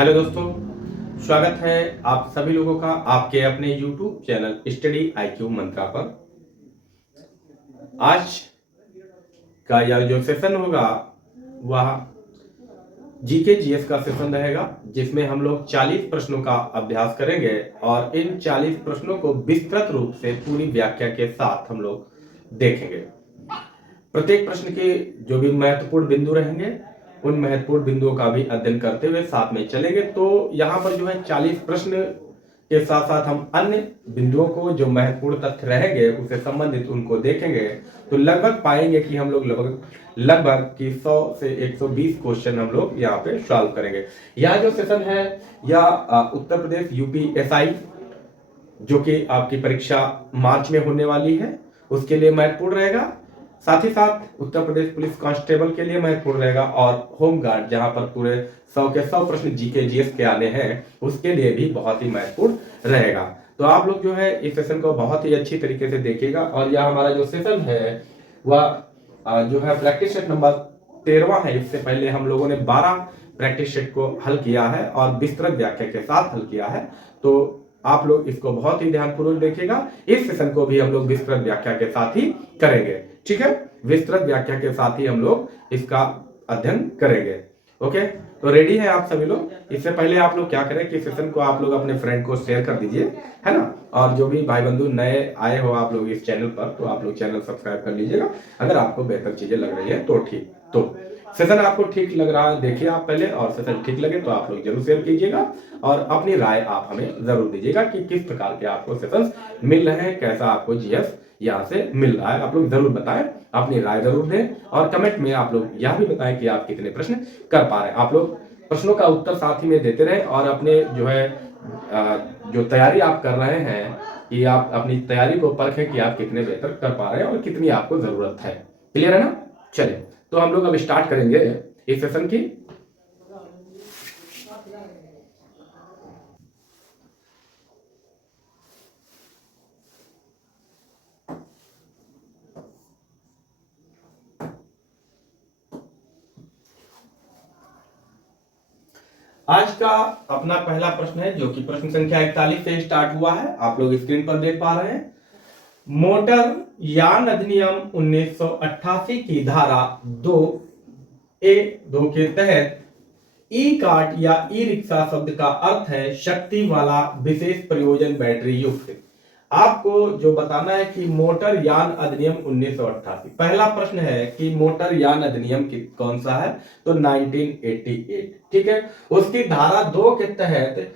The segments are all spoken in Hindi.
हेलो दोस्तों, स्वागत है आप सभी लोगों का आपके अपने YouTube चैनल स्टडी IQ मंत्रा पर। आज का यह जो सेशन होगा वह जीके जीएस का सेशन रहेगा, जिसमें हम लोग 40 प्रश्नों का अभ्यास करेंगे और इन 40 प्रश्नों को विस्तृत रूप से पूरी व्याख्या के साथ हम लोग देखेंगे। प्रत्येक प्रश्न के जो भी महत्वपूर्ण बिंदु रहेंगे उन महत्वपूर्ण बिंदुओं का भी अध्ययन करते हुए साथ में चलेंगे। तो यहाँ पर जो है 40 प्रश्न के साथ साथ हम अन्य बिंदुओं को जो महत्वपूर्ण तथ्य रहेंगे उससे संबंधित उनको देखेंगे। तो लगभग पाएंगे कि हम लोग लगभग कि 100 से 120 क्वेश्चन हम लोग यहाँ पे सॉल्व करेंगे। यह जो सेशन है यह उत्तर प्रदेश यूपीएसआई जो कि आपकी परीक्षा मार्च में होने वाली है उसके लिए महत्वपूर्ण रहेगा। साथ ही साथ उत्तर प्रदेश पुलिस कांस्टेबल के लिए महत्वपूर्ण रहेगा और होमगार्ड जहां पर पूरे 100 के 100 प्रश्न जीके जीएस के आने हैं उसके लिए भी बहुत ही महत्वपूर्ण रहेगा। तो आप लोग जो है इस सेशन को बहुत ही अच्छी तरीके से देखिएगा। और यह हमारा जो सेशन है वह जो है प्रैक्टिस सेट नंबर 13वां है। इससे पहले हम लोगों ने 12 प्रैक्टिस सेट को हल किया है और विस्तृत व्याख्या के साथ हल किया है। तो आप लोग इसको बहुत ही ध्यानपूर्वक देखिएगा। इस सेशन को भी हम लोग विस्तृत व्याख्या के साथ ही करेंगे, ठीक है। विस्तृत व्याख्या के साथ ही हम लोग इसका अध्ययन करेंगे। ओके, तो रेडी है आप सभी लोग। इससे पहले आप लोग क्या करें कि सेशन को आप लोग अपने फ्रेंड को शेयर कर दीजिए, है ना। और जो भी भाई बंधु नए आए हो आप लोग इस चैनल पर, तो आप लोग चैनल सब्सक्राइब कर लीजिएगा अगर आपको बेहतर चीजें लग रही है तो। ठीक, तो सेशन आपको ठीक लग रहा है देखिए आप पहले, और सेशन ठीक लगे तो आप लोग जरूर शेयर कीजिएगा और अपनी राय आप हमें जरूर दीजिएगा कि किस प्रकार के आपको सेशन मिल रहे हैं, कैसा आपको जीएस यहाँ से मिल रहा है। आप लोग जरूर बताएं, अपनी राय जरूर दें और कमेंट में आप लोग यह भी बताएं कि आप कितने प्रश्न कर पा रहे हैं। आप लोग प्रश्नों का उत्तर साथ ही में देते रहें और अपने जो है जो तैयारी आप कर रहे हैं कि आप अपनी तैयारी को परखें कि आप कितने बेहतर कर पा रहे हैं और कितनी आपको जरूरत है। क्लियर है ना। चलिए, तो हम लोग अब स्टार्ट करेंगे इस सेशन की। आज का अपना पहला प्रश्न है जो कि प्रश्न संख्या 41 से स्टार्ट हुआ है। आप लोग स्क्रीन पर देख पा रहे हैं। मोटर यान अधिनियम 1988 की धारा 2A(2) के तहत ई कार्ट या ई रिक्शा शब्द का अर्थ है शक्ति वाला विशेष प्रयोजन बैटरी युक्त। आपको जो बताना है कि मोटर यान अधिनियम 1988, पहला प्रश्न है कि मोटर यान अधिनियम कौन सा है, तो 1988, ठीक है। उसकी धारा 2 के तहत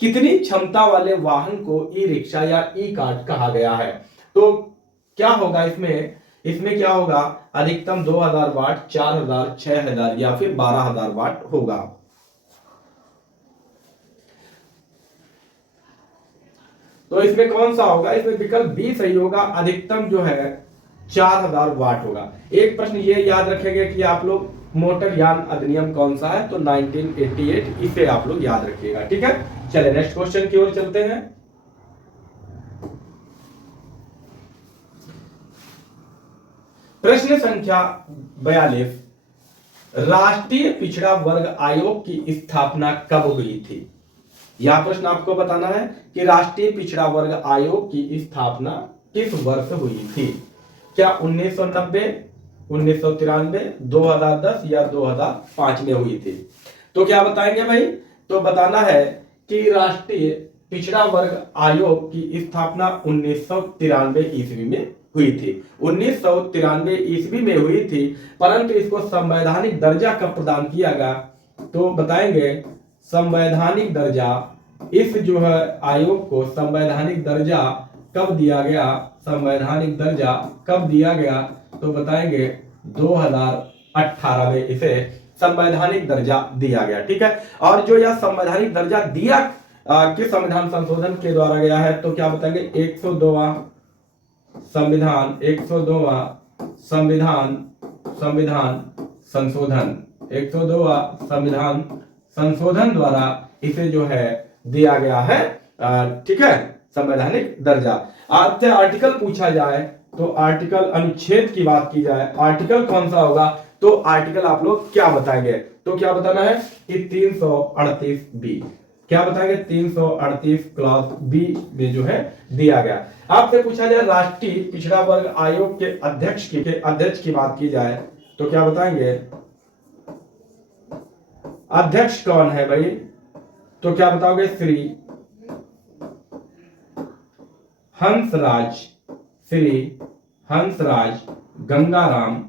कितनी क्षमता वाले वाहन को ई रिक्शा या ई कार्ट कहा गया है। तो क्या होगा इसमें क्या होगा, अधिकतम 2000 वाट, 4000, 6000 या फिर 12000 वाट होगा। तो इसमें कौन सा होगा, इसमें विकल्प बी सही होगा। अधिकतम जो है 4000 वाट होगा। एक प्रश्न ये याद रखेंगे कि आप लोग मोटर यान अधिनियम कौन सा है, तो 1988, इसे आप लोग याद रखिएगा, ठीक है। चलिए नेक्स्ट क्वेश्चन की ओर चलते हैं। प्रश्न संख्या 42, राष्ट्रीय पिछड़ा वर्ग आयोग की स्थापना कब हुई थी। यह प्रश्न आपको बताना है कि राष्ट्रीय पिछड़ा वर्ग आयोग की स्थापना किस वर्ष हुई थी। क्या 1990, 1993, 2010 या 2005 में हुई थी। तो क्या बताएंगे भाई, तो बताना है कि राष्ट्रीय पिछड़ा वर्ग आयोग की स्थापना 1993 ईस्वी में हुई थी। 1993 ईस्वी में हुई थी, परंतु इसको संवैधानिक दर्जा कब प्रदान किया गया, तो बताएंगे संवैधानिक दर्जा, इस जो है आयोग को संवैधानिक दर्जा कब दिया गया, संवैधानिक दर्जा कब दिया गया, तो बताएंगे 2018 में इसे संवैधानिक दर्जा दिया गया, ठीक है। और जो यह संवैधानिक दर्जा दिया किस संविधान संशोधन के द्वारा गया है, तो क्या बताएंगे 102वां संविधान, 102वां संविधान संशोधन, 102वां संविधान संशोधन द्वारा इसे जो है दिया गया है, ठीक है, संवैधानिक दर्जा। आपसे आर्टिकल पूछा जाए तो आर्टिकल, अनुच्छेद की बात की जाए, आर्टिकल कौन सा होगा, तो आर्टिकल आप लोग क्या बताएंगे? तो क्या बताना है कि 338 बी, क्या बताएंगे? 338 क्लॉज बी में जो है दिया गया। आपसे पूछा जाए राष्ट्रीय पिछड़ा वर्ग आयोग के अध्यक्ष की बात की जाए तो क्या बताएंगे? अध्यक्ष कौन है भाई? तो क्या बताओगे? श्री हंसराज, श्री हंसराज गंगाराम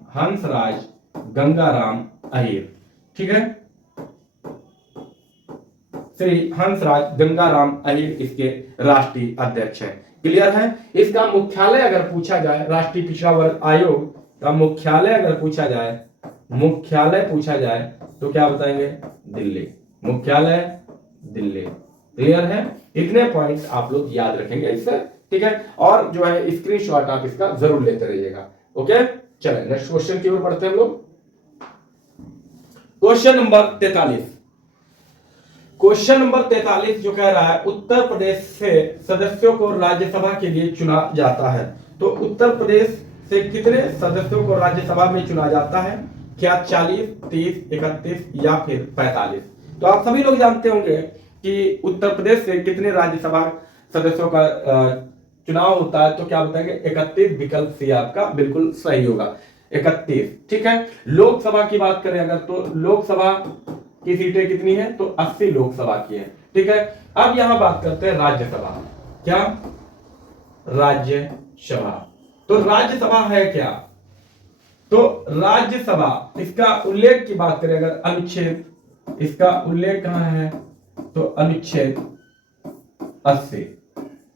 अहीर। ठीक है, श्री हंसराज गंगाराम अहीर इसके राष्ट्रीय अध्यक्ष हैं। क्लियर है? इसका मुख्यालय अगर पूछा जाए, राष्ट्रीय पिछड़ा वर्ग आयोग का मुख्यालय अगर पूछा जाए तो क्या बताएंगे? दिल्ली, मुख्यालय दिल्ली। क्लियर है? इतने पॉइंट्स आप लोग याद रखेंगे इससे, ठीक है। और जो है स्क्रीनशॉट आप इसका जरूर लेते रहिएगा। ओके, चलें नेक्स्ट क्वेश्चन की ओर बढ़ते हैं हम लोग। क्वेश्चन नंबर 43, क्वेश्चन नंबर 43 जो कह रहा है उत्तर प्रदेश से सदस्यों को राज्यसभा के लिए चुना जाता है। तो उत्तर प्रदेश से कितने सदस्यों को राज्यसभा में चुना जाता है? क्या 40, 30, 31 या फिर 45? तो आप सभी लोग जानते होंगे कि उत्तर प्रदेश से कितने राज्यसभा सदस्यों का चुनाव होता है। तो क्या बताएंगे? 31। विकल्प सी आपका बिल्कुल सही होगा, 31। ठीक है। लोकसभा की बात करें अगर तो लोकसभा की सीटें कितनी है? तो 80 लोकसभा की है। ठीक है। अब यहां बात करते हैं राज्यसभा। क्या? राज्यसभा। तो राज्यसभा है क्या? तो राज्यसभा, इसका उल्लेख की बात करें अगर अनुच्छेद, इसका उल्लेख कहां है? तो अनुच्छेद 80,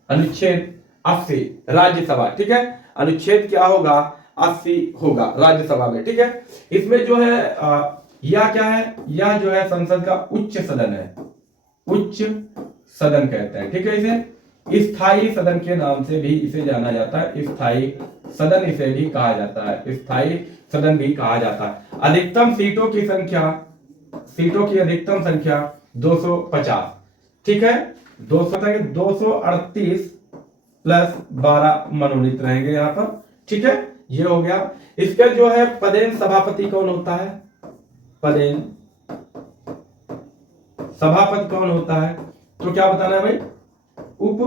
अनुच्छेद 80 राज्यसभा। ठीक है, अनुच्छेद क्या होगा? 80 होगा राज्यसभा में। ठीक है। इसमें जो है यह क्या है? यह जो है संसद का उच्च सदन है, उच्च सदन कहते हैं। ठीक है। इसे स्थायी सदन के नाम से भी इसे जाना जाता है, स्थायी सदन इसे भी कहा जाता है, स्थायी सदन भी कहा जाता है। अधिकतम सीटों की अधिकतम संख्या 250। ठीक है, 238 प्लस 12 मनोनीत रहेंगे यहां पर। ठीक है, ये हो गया। इसका जो है पदेन सभापति कौन होता है? पदेन सभापति कौन होता है? तो क्या बताना है भाई? उप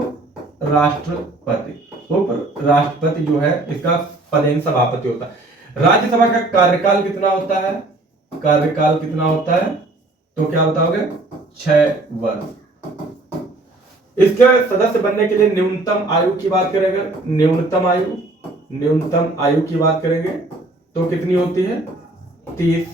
राष्ट्रपति जो है इसका पदेन सभापति होता है। राज्यसभा का कार्यकाल कितना होता है? कार्यकाल कितना होता है? तो क्या बताओगे? 6 वर्ष। इसके सदस्य बनने के लिए न्यूनतम आयु की बात करेंगे, न्यूनतम आयु की बात करेंगे तो कितनी होती है? 30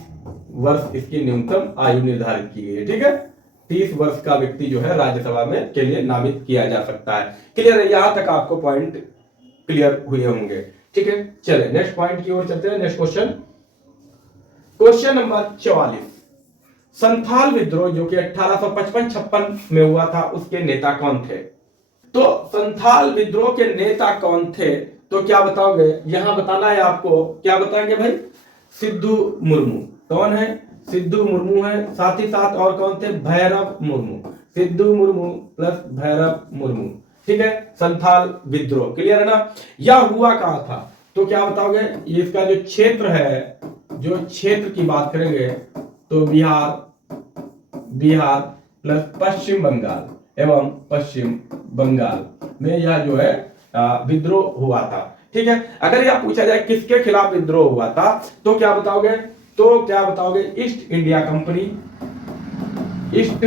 वर्ष इसकी न्यूनतम आयु निर्धारित की गई है। ठीक है, 30 वर्ष का व्यक्ति जो है राज्यसभा में के लिए नामित किया जा सकता है। क्लियर है? यहां तक आपको पॉइंट क्लियर हुए होंगे। ठीक है, चलिए नेक्स्ट पॉइंट की ओर चलते हैं। Next question, question number 44, Santhal विद्रोह जो कि 1855-56 में हुआ था उसके नेता कौन थे? तो संथाल विद्रोह के नेता कौन थे? तो क्या बताओगे? यहां बताना है आपको। क्या बताएंगे भाई? सिद्धू मुर्मू। कौन है? सिद्धू मुर्मू है। साथ ही साथ और कौन थे? भैरव मुर्मू। सिद्धू मुर्मू प्लस भैरव मुर्मू। ठीक है, संथाल विद्रोह। क्लियर है ना? यह हुआ कहां था? तो क्या बताओगे? इसका जो क्षेत्र है, जो क्षेत्र की बात करेंगे तो बिहार प्लस पश्चिम बंगाल एवं पश्चिम बंगाल में यह जो है विद्रोह हुआ था। ठीक है। अगर यह पूछा जाए किसके खिलाफ विद्रोह हुआ था तो क्या बताओगे? East India company, east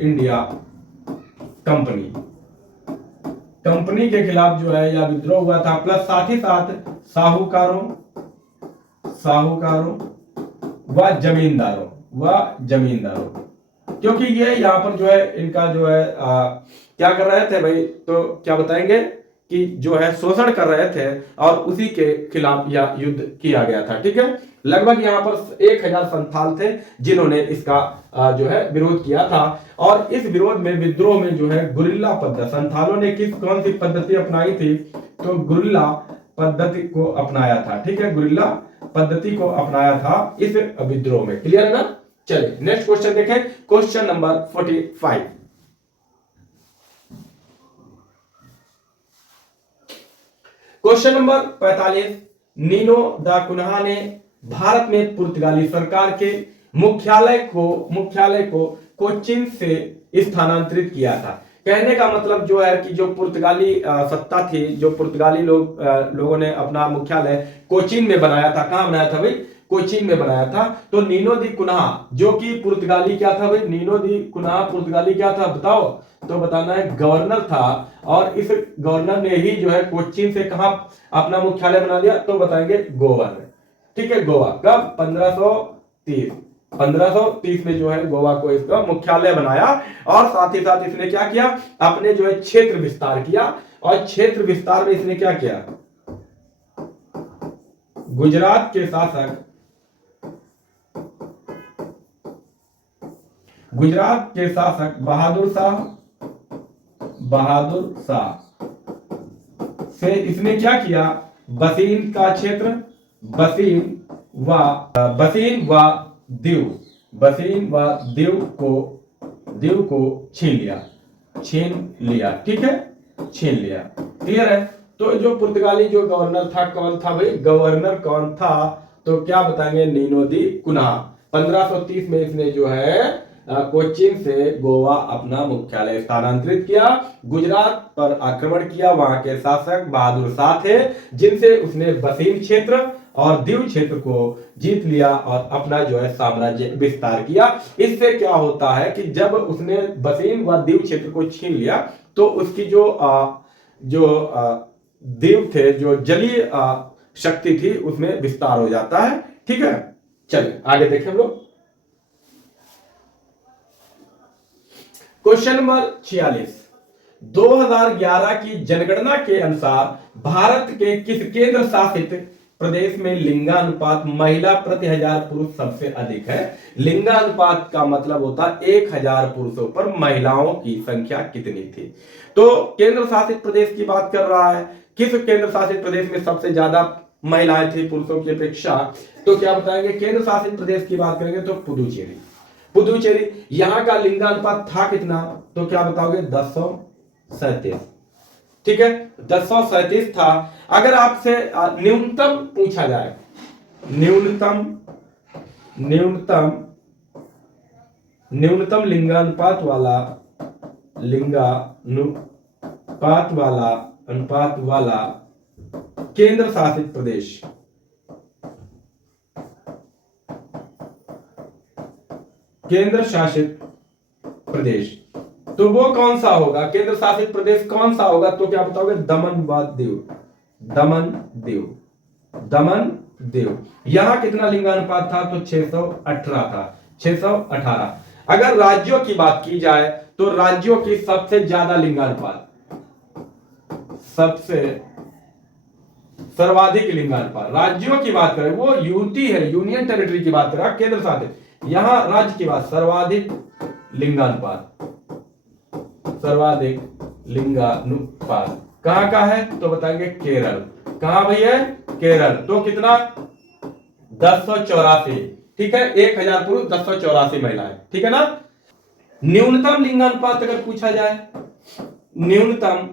India company के खिलाफ जो है यह विद्रोह हुआ था। प्लस साथ ही साथ साहूकारों व जमींदारों, क्योंकि ये यहाँ पर जो है इनका जो है क्या कर रहे थे भाई? तो क्या बताएंगे कि जो है शोषण कर रहे थे और उसी के खिलाफ यह युद्ध किया गया था। ठीक है, लगभग यहाँ पर 1000 संथाल थे जिन्होंने इसका जो है विरोध किया था। और इस विरोध में, विद्रोह में जो है गुरिल्ला पद्धति, संथालों ने कौन सी पद्धति अपनाई थी? तो गुरिल्ला पद्धति को अपनाया था। ठीक है, गुरिल्ला पद्धति को अपनाया था इस विद्रोह में। क्लियर है ना? चलिए नेक्स्ट क्वेश्चन देखें, question number 45, question number 45, Nino दा कुन्हा ने भारत में पुर्तगाली सरकार के मुख्यालय को कोचिन से स्थानांतरित किया था। कहने का मतलब जो है कि जो पुर्तगाली सत्ता थी, जो पुर्तगाली लोगों ने अपना मुख्यालय कोचीन में बनाया था। कहां बनाया था भाई? कोचीन में बनाया था। तो नीनो दी कुन्हा जो कि पुर्तगाली क्या था भाई? नीनो दी कुन्हा पुर्तगाली क्या था बताओ? तो बताना है गवर्नर था। और इस गवर्नर ने ही जो है कोचीन से कहा अपना मुख्यालय बना दिया? तो बताएंगे गोवा में। ठीक है, गोवा। कब? 1530 में जो है गोवा को इसका मुख्यालय बनाया। और साथ ही साथ इसने क्या किया? अपने जो है क्षेत्र विस्तार किया। और क्षेत्र विस्तार में इसने क्या किया? गुजरात के शासक बहादुर शाह से इसने क्या किया? बसीन का क्षेत्र, बसीन व दीव को छीन लिया। ठीक है, छीन लिया। क्लियर है? तो जो पुर्तगाली जो गवर्नर था, कौन था भाई? गवर्नर कौन था? तो क्या बताएंगे? नीनो दी कुन्हा। 1530 में इसने जो है कोचीन से गोवा अपना मुख्यालय स्थानांतरित किया। गुजरात पर आक्रमण किया। वहां के शासक बहादुर शाह थे, जिनसे उसने बसीन क्षेत्र और दीव क्षेत्र को जीत लिया और अपना जो है साम्राज्य विस्तार किया। इससे क्या होता है कि जब उसने बसीन व दीव क्षेत्र को छीन लिया तो उसकी जो दीव थे, जो जलीय शक्ति थी, उसमें विस्तार हो जाता है। ठीक है, चलिए आगे देखें हम लोग। Question number 46। 2011 की जनगणना के अनुसार भारत के किस केंद्र शासित प्रदेश में लिंगानुपात महिला प्रति 1000 पुरुष सबसे अधिक है? लिंगानुपात का मतलब होता है 1000 पुरुषों पर महिलाओं की संख्या कितनी थी। तो केंद्र शासित प्रदेश की बात कर रहा है। किस केंद्र शासित प्रदेश में सबसे ज्यादा महिलाएं थी पुरुषों की अपेक्षा? तो क्या बताएंगे? केंद्र शासित प्रदेश की बात करेंगे तो पुदुचेरी। यहां का लिंगानुपात था कितना? तो क्या बताओगे? 1037। ठीक है, 1037 था। अगर आपसे न्यूनतम पूछा जाए, न्यूनतम लिंगानुपात वाला केंद्र शासित प्रदेश तो वो कौन सा होगा? केंद्र शासित प्रदेश कौन सा होगा? तो क्या बताओगे? दमन दीव। यहां कितना लिंगानुपात था? तो 618 था। 618। अगर राज्यों की बात की जाए तो राज्यों की सबसे ज्यादा लिंगानुपात, सबसे सर्वाधिक लिंगानुपात राज्यों की बात करें, वो यूटी है, यूनियन टेरिटरी की बात करें, केंद्र शासित। यहां राज्य की बात, सर्वाधिक लिंगानुपात कहां का है? तो बताएंगे केरल। कहां भैया? केरल। तो कितना? 1084। ठीक है, 1000 पुरुष, 1084 महिलाएं। ठीक है ना? न्यूनतम लिंगानुपात अगर पूछा जाए, न्यूनतम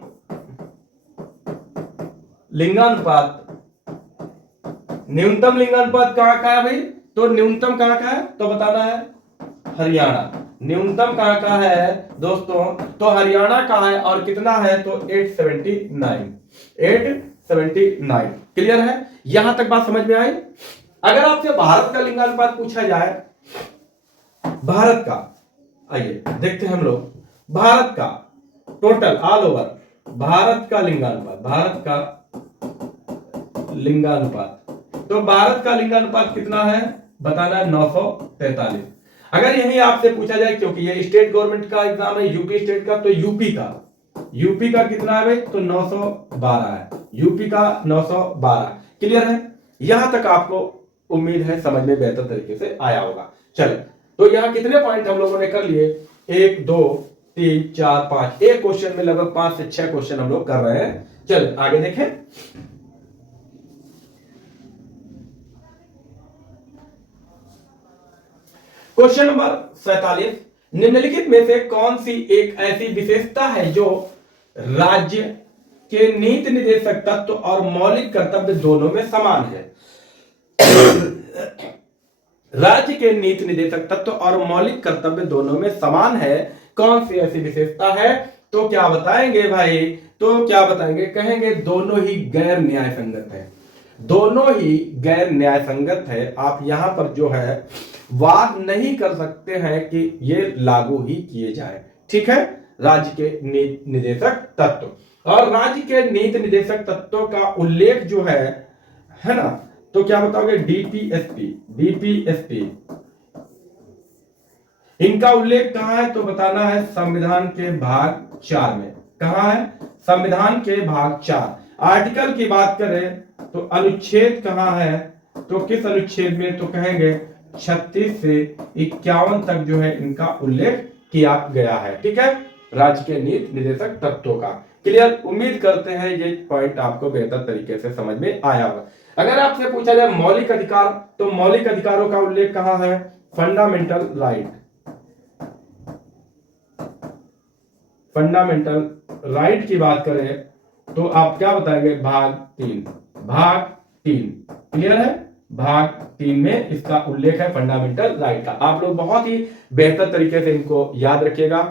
लिंगानुपात कहां का है भाई? तो न्यूनतम कहां का है? तो बताना है हरियाणा। न्यूनतम कहां का है दोस्तों? तो हरियाणा का है। और कितना है? तो 879। क्लियर है? यहां तक बात समझ में आई? अगर आपसे भारत का लिंगानुपात पूछा जाए, भारत का, आइए देखते हैं हम लोग भारत का टोटल ऑल ओवर भारत का लिंगानुपात। तो भारत का लिंगानुपात कितना है? बताना है 943। अगर यही आपसे पूछा जाए, क्योंकि ये स्टेट गवर्नमेंट का एग्जाम है, यूपी स्टेट का, तो यूपी का कितना है भाई? तो 912 है। यूपी का 912। क्लियर है? यहां तक आपको उम्मीद है समझ में बेहतर तरीके से आया होगा। चलो, तो यहां कितने पॉइंट हम लोगों ने कर लिए? 1 2 3 4 5। एक क्वेश्चन में लगभग 5 से 6 क्वेश्चन हम लोग कर रहे हैं। चलो आगे देखें। Question number 47। निम्नलिखित में से कौन सी एक ऐसी विशेषता है जो राज्य के नीति निर्देशक तत्व और मौलिक कर्तव्य दोनों में समान है। राज्य के नीति निर्देशक तत्व और मौलिक कर्तव्य दोनों में समान है, कौन सी ऐसी विशेषता है? तो क्या बताएंगे भाई? तो क्या बताएंगे? कहेंगे दोनों ही गैर न्याय संगत है, दोनों ही गैर न्याय संगत है। आप यहां पर जो है वाद नहीं कर सकते हैं कि ये लागू ही किए जाए, ठीक है। राज्य के नीति निर्देशक तत्व और राज्य के नीति निर्देशक तत्वों का उल्लेख जो है ना, तो क्या बताओगे? डीपीएसपी इनका उल्लेख कहां है? तो बताना है संविधान के भाग 4 में। कहां है? संविधान के भाग 4। आर्टिकल की बात करें तो अनुच्छेद कहां है? तो किस अनुच्छेद में? तो कहेंगे 36 से 51 तक जो है इनका उल्लेख किया गया है, ठीक है, राज्य के नीति निर्देशक तत्वों का। क्लियर? उम्मीद करते हैं ये पॉइंट आपको बेहतर तरीके से समझ में आया होगा। अगर आपसे पूछा जाए मौलिक अधिकार, तो मौलिक अधिकारों का उल्लेख कहां है? फंडामेंटल राइट, फंडामेंटल राइट की बात करें तो आप क्या बताएंगे? भाग 3, भाग 3। क्लियर है? भाग 3 में इसका उल्लेख है फंडामेंटल राइट का। आप लोग बहुत ही बेहतर तरीके से इनको याद रखिएगा,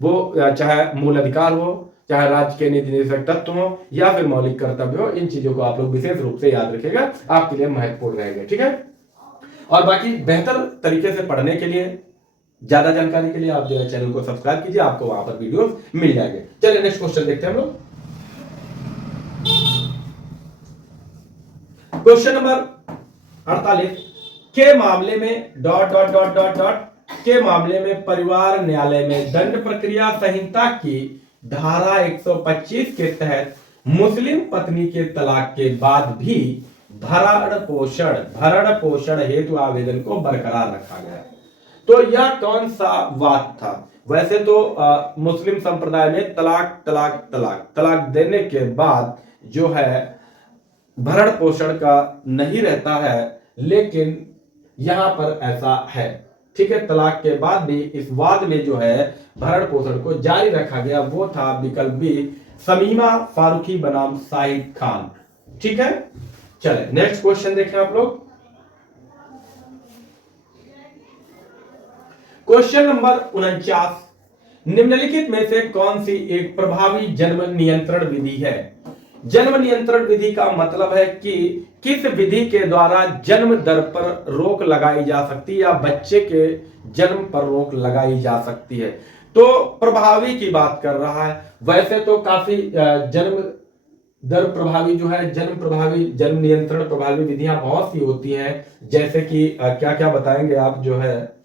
वो चाहे मूल अधिकार हो, चाहे राज्य के नीति निर्देशक तत्व हो, या फिर मौलिक कर्तव्य हो, इन चीजों को आप लोग विशेष रूप से याद रखिएगा, आपके लिए महत्वपूर्ण रहेंगे, ठीक है। और बाकी बेहतर तरीके से पढ़ने के लिए, ज्यादा जानकारी के लिए आप जो है चैनल को सब्सक्राइब कीजिए, आपको वहां पर वीडियोस मिल जाएंगे। चलिए नेक्स्ट क्वेश्चन देखते हैं हम लोग। क्वेश्चन नंबर 48 के मामले में dot dot dot dot dot के मामले में परिवार न्यायालय में दंड प्रक्रिया संहिता की धारा 125 के तहत मुस्लिम पत्नी के तलाक के बाद भी भरण पोषण हेतु आवेदन को बरकरार रखा गया। तो यह कौन सा वाद था? वैसे तो मुस्लिम संप्रदाय में तलाक देने के बाद जो है भरण पोषण का नहीं रहता है, लेकिन यहां पर ऐसा है, ठीक है। तलाक के बाद भी इस वाद में जो है भरण पोषण को जारी रखा गया, वो था विकल्प बी, शमीमा फारूकी बनाम शाहिद खान, ठीक है। चले नेक्स्ट क्वेश्चन देखें आप लोग। क्वेश्चन नंबर 49 निम्नलिखित में से कौन सी एक प्रभावी जन्म नियंत्रण विधि है? जन्म नियंत्रण विधि का मतलब है कि किस विधि के द्वारा जन्म दर पर रोक लगाई जा सकती है या बच्चे के जन्म पर रोक लगाई जा सकती है। तो प्रभावी की बात कर रहा है। वैसे तो काफी जन्म दर प्रभावी जो है, जन्म नियंत्रण प्रभावी विधियां बहुत सी होती हैं, जैसे कि क्या क्या बताएंगे आप जो है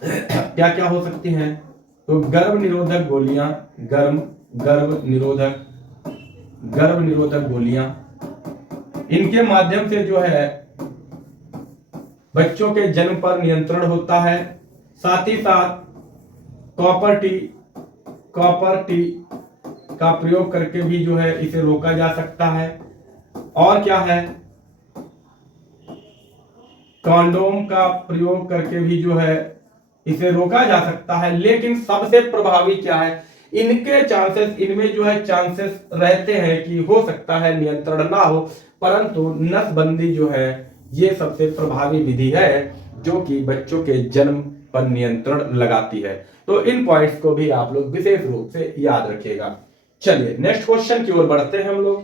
क्या क्या हो सकती हैं? तो गर्भ निरोधक गोलियां, गर्भ निरोधक गोलियां, इनके माध्यम से जो है बच्चों के जन्म पर नियंत्रण होता है। साथ ही साथ कॉपर टी का प्रयोग करके भी जो है इसे रोका जा सकता है। और क्या है? कॉन्डोम का प्रयोग करके भी जो है इसे रोका जा सकता है। लेकिन सबसे प्रभावी क्या है? इनमें जो है चांसेस रहते हैं कि हो सकता है नियंत्रण ना हो, परंतु नसबंदी जो है ये सबसे प्रभावी विधि है जो कि बच्चों के जन्म पर नियंत्रण लगाती है। तो इन पॉइंट्स को भी आप लोग विशेष रूप से याद रखिएगा। चलिए नेक्स्ट क्वेश्चन की ओर बढ़ते हैं हम लोग।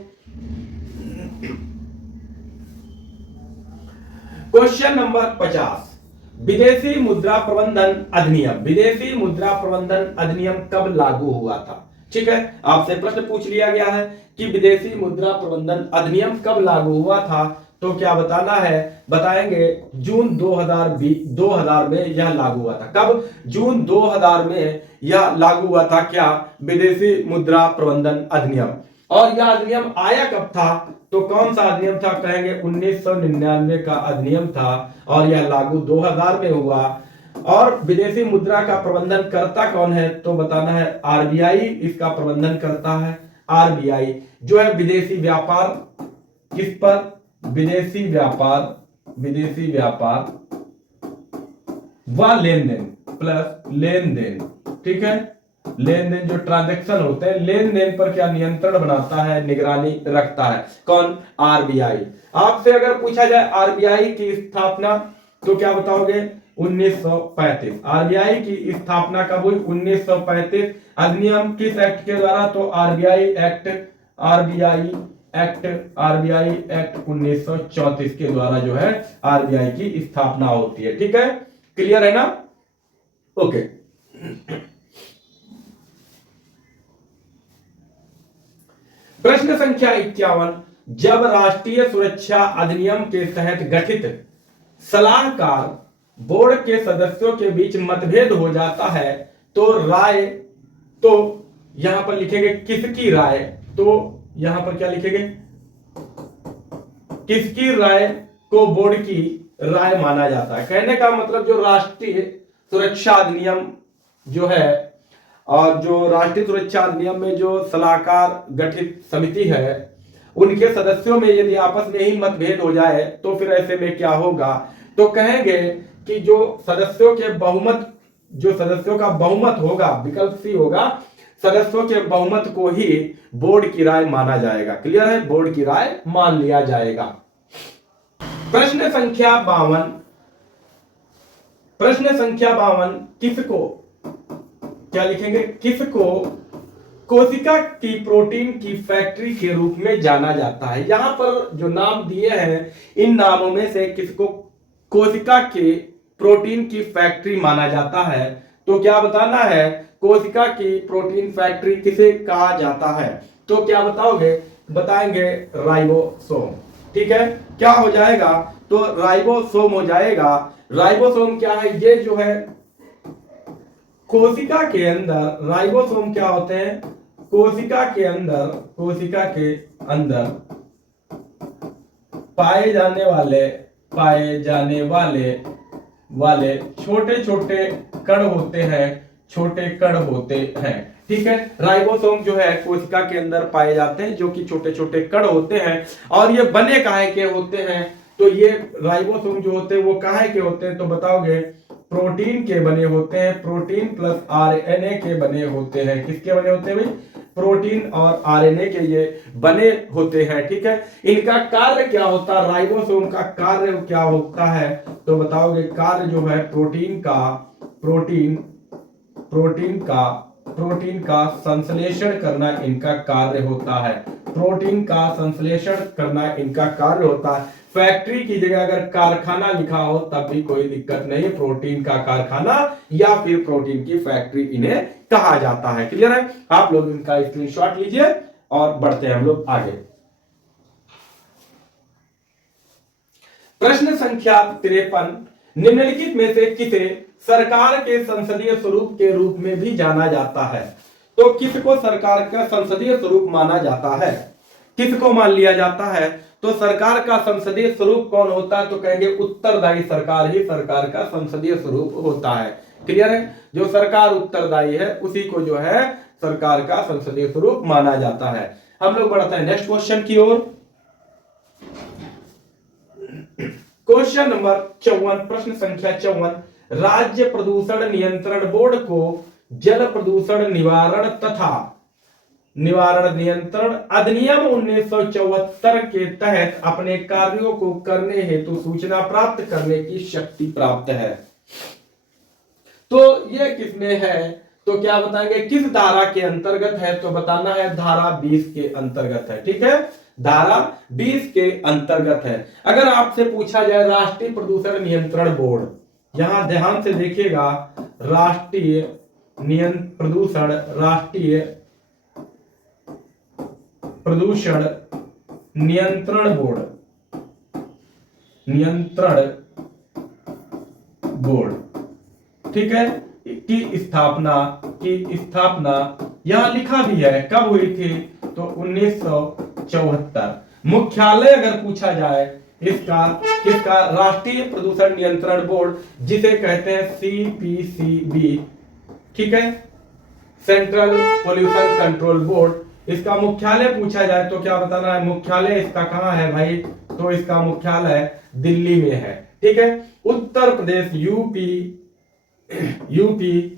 क्वेश्चन नंबर 50 विदेशी मुद्रा प्रबंधन अधिनियम कब लागू हुआ था? ठीक है, आपसे प्रश्न पूछ लिया गया है कि विदेशी मुद्रा प्रबंधन अधिनियम कब लागू हुआ था। तो क्या बताना है? बताएंगे जून 2000 में यह लागू हुआ था। कब? जून 2000 में यह लागू हुआ था। क्या? विदेशी मुद्रा प्रबंधन अधिनियम। और यह अधिनियम आया कब था? तो कौन सा अधिनियम था? कहेंगे 1999 का अधिनियम था और यह लागू 2000 में हुआ। और विदेशी मुद्रा का प्रबंधन करता कौन है? तो बताना है आरबीआई इसका प्रबंधन करता है। आरबीआई जो है विदेशी व्यापार, किस पर? विदेशी व्यापार व लेन देन प्लस लेन देन, ठीक है, लेन देन जो ट्रांजैक्शन होते हैं, लेन देन पर क्या नियंत्रण बनाता है, निगरानी रखता है। कौन? आरबीआई। आपसे अगर पूछा जाए आरबीआई की स्थापना तो क्या बताओगे? 1935। आरबीआई की स्थापना कब हुई? 1935। अधिनियम किस एक्ट के द्वारा? तो आरबीआई एक्ट 1934 के द्वारा जो है आरबीआई की स्थापना होती है। ठीक है, क्लियर है ना? ओके। प्रश्न संख्या 51। जब राष्ट्रीय सुरक्षा अधिनियम के तहत गठित सलाहकार बोर्ड के सदस्यों के बीच मतभेद हो जाता है तो राय, तो यहां पर लिखेंगे किसकी राय, तो यहां पर क्या लिखेंगे? किसकी राय को बोर्ड की राय माना जाता है। कहने का मतलब जो राष्ट्रीय सुरक्षा अधिनियम जो है, और जो राष्ट्रीय सुरक्षा अधिनियम में जो सलाहकार गठित समिति है, उनके सदस्यों में यदि आपस में ही मतभेद हो जाए तो फिर ऐसे में क्या होगा? तो कहेंगे कि जो सदस्यों का बहुमत होगा, विकल्प सी होगा, सदस्यों के बहुमत को ही बोर्ड की राय माना जाएगा। क्लियर है? बोर्ड की राय मान लिया जाएगा। प्रश्न संख्या 52। प्रश्न संख्या 52। किसको क्या लिखेंगे? किसको कोशिका की प्रोटीन की फैक्ट्री के रूप में जाना जाता है। यहां पर जो नाम दिए हैं, इन नामों में से किसको कोशिका के प्रोटीन की फैक्ट्री माना जाता है? तो क्या बताना है? कोशिका की प्रोटीन फैक्ट्री किसे कहा जाता है? तो क्या बताओगे? बताएंगे राइबोसोम। ठीक है, क्या हो जाएगा? तो राइबोसोम हो जाएगा। राइबोसोम क्या है? ये जो है कोशिका के अंदर, राइबोसोम क्या होते हैं? कोशिका के अंदर पाए जाने वाले छोटे छोटे कण होते हैं। ठीक है, राइबोसोम जो है कोशिका के अंदर पाए जाते हैं, जो कि छोटे छोटे कण होते हैं। और ये बने काहे के होते हैं? तो ये राइबोसोम जो होते हैं वो काहे के होते हैं? तो बताओगे प्रोटीन के बने होते हैं। प्रोटीन प्लस आरएनए के बने होते हैं। किसके बने होते हैं भाई? प्रोटीन और आरएनए के ये बने होते हैं। ठीक है, इनका कार्य क्या होता है? राइबोसोम का कार्य क्या होता है? तो बताओगे कार्य जो है प्रोटीन का संश्लेषण करना इनका कार्य होता है। प्रोटीन का संश्लेषण करना इनका कार्य होता है। फैक्ट्री की जगह अगर कारखाना लिखा हो तब भी कोई दिक्कत नहीं, प्रोटीन का कारखाना या फिर प्रोटीन की फैक्ट्री इन्हें कहा जाता है। क्लियर है? आप लोग इनका स्क्रीनशॉट लीजिए और बढ़ते हैं हम लोग आगे। प्रश्न संख्या 53। निम्नलिखित में से किसे सरकार के संसदीय स्वरूप के रूप में भी जाना जाता है? तो किसको सरकार का संसदीय स्वरूप माना जाता है? किसको मान लिया जाता है? तो सरकार का संसदीय स्वरूप कौन होता है? तो कहेंगे उत्तरदायी सरकार ही सरकार का संसदीय स्वरूप होता है। क्लियर है? जो सरकार उत्तरदायी है उसी को जो है सरकार का संसदीय स्वरूप माना जाता है। हम लोग बढ़ते हैं नेक्स्ट क्वेश्चन की ओर। Question number 54। प्रश्न संख्या 54। राज्य प्रदूषण नियंत्रण बोर्ड को जल प्रदूषण निवारण तथा निवारण नियंत्रण अधिनियम 1974 के तहत अपने कार्यों को करने हेतु सूचना प्राप्त करने की शक्ति प्राप्त है। तो ये किसमें है? तो क्या बताएंगे किस धारा के अंतर्गत है? तो बताना है धारा 20 के अंतर्गत है। ठीक है, धारा 20 के अंतर्गत है। अगर आपसे पूछा जाए राष्ट्रीय प्रदूषण नियंत्रण बोर्ड, यहां ध्यान से देखिएगा, राष्ट्रीय प्रदूषण नियंत्रण बोर्ड, ठीक है, की स्थापना यहां लिखा भी है कब हुई थी? तो 1974। मुख्यालय अगर पूछा जाए इसका किसका? राष्ट्रीय प्रदूषण नियंत्रण बोर्ड, जिसे कहते हैं CPCB। ठीक है, सेंट्रल पोल्यूशन कंट्रोल बोर्ड। इसका मुख्यालय पूछा जाए तो क्या बताना है? मुख्यालय इसका कहां है भाई? तो इसका मुख्यालय दिल्ली में है। ठीक है, Uttar Pradesh UP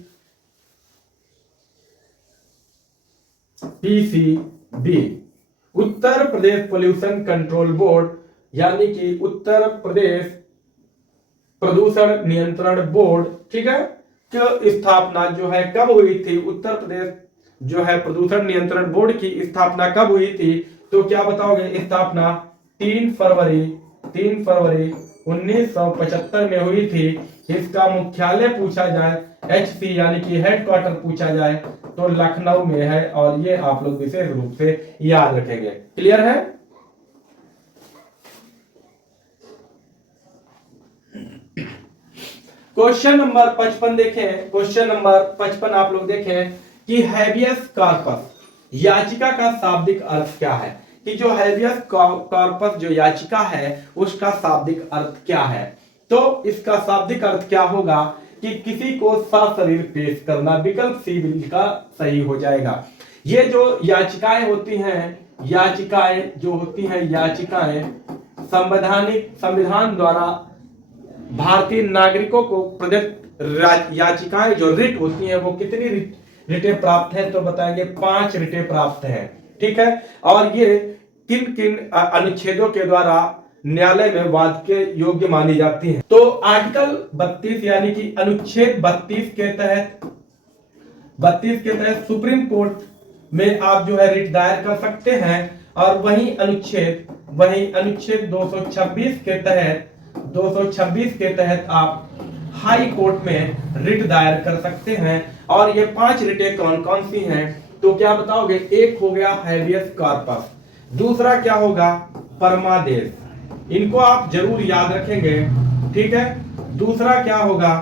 PCB, Uttar Pradesh pollution control board, यानी कि उत्तर प्रदेश प्रदूषण नियंत्रण बोर्ड, ठीक है, की स्थापना जो है कब हुई थी? उत्तर प्रदेश जो है प्रदूषण नियंत्रण बोर्ड की स्थापना कब हुई थी? तो क्या बताओगे? स्थापना 3 फरवरी 1975 में हुई थी। इसका मुख्यालय पूछा जाए HC यानी कि हेडक्वार्टर पूछा जाए तो लखनऊ में है, और ये आप लोग विशेष रूप से याद रखेंगे। क्लियर है? क्वेश्चन नंबर 55 देखें। क्वेश्चन नंबर 55 आप लोग देखें कि हैबियस कॉर्पस याचिका का शाब्दिक अर्थ क्या है? कि जो हैबियस कॉर्पस जो याचिका है उसका शाब्दिक अर्थ क्या है? तो इसका शाब्दिक अर्थ क्या होगा कि किसी को सशरीर पेश करना। विकल्प सी का सही हो जाएगा। ये जो याचिकाएं होती हैं, याचिकाएं जो होती हैं, याचिकाएं संविधान द्वारा भारतीय नागरिकों को प्रदत्त याचिकाएं जो रिट होती हैं वो कितनी रिटें प्राप्त हैं? तो बताएंगे 5 रिटें प्राप्त हैं। ठीक है, और ये किन किन अनुच्छेदों के द्वारा न्यायालय में वाद के योग्य मानी जाती हैं? तो आर्टिकल 32 यानी कि अनुच्छेद 32 के तहत सुप्रीम कोर्ट में आप जो है रिट दायर कर सकते हैं, और वहीं अनुच्छेद 226 के तहत आप हाई कोर्ट में रिट दायर कर सकते हैं। और ये 5 रिटें कौन कौन सी हैं? तो क्या बताओगे? एक हो गया हैबियस कॉर्पस, दूसरा क्या होगा? परमादेश, इनको आप जरूर याद रखेंगे। ठीक है, दूसरा क्या होगा?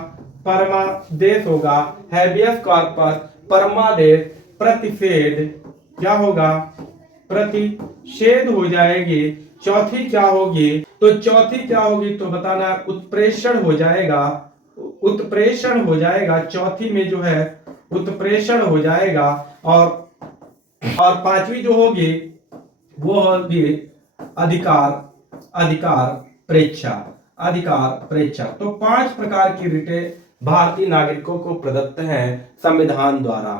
परमादेश होगा। हैबियस कॉर्पस, परमादेश, प्रतिषेध, क्या होगा? प्रतिषेध हो जाएगी। चौथी क्या होगी? तो चौथी क्या होगी तो बताना, उत्प्रेषण हो जाएगा। उत्प्रेषण हो जाएगा, चौथी में जो है उत्प्रेषण हो जाएगा। और पांचवी जो होगी वो होगी अधिकार प्रेक्षा। तो 5 प्रकार की रिटें भारतीय नागरिकों को प्रदत्त हैं संविधान द्वारा।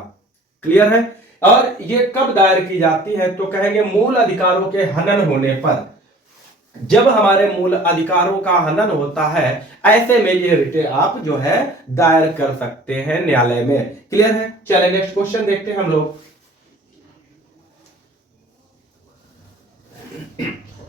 क्लियर है? और ये कब दायर की जाती है? तो कहेंगे मूल अधिकारों के हनन होने पर। जब हमारे मूल अधिकारों का हनन होता है, ऐसे में ये रिटें आप जो है दायर कर सकते हैं न्यायालय में। क्लियर है? चलिए नेक्स्ट क्वेश्चन देखते हैं हम लोग।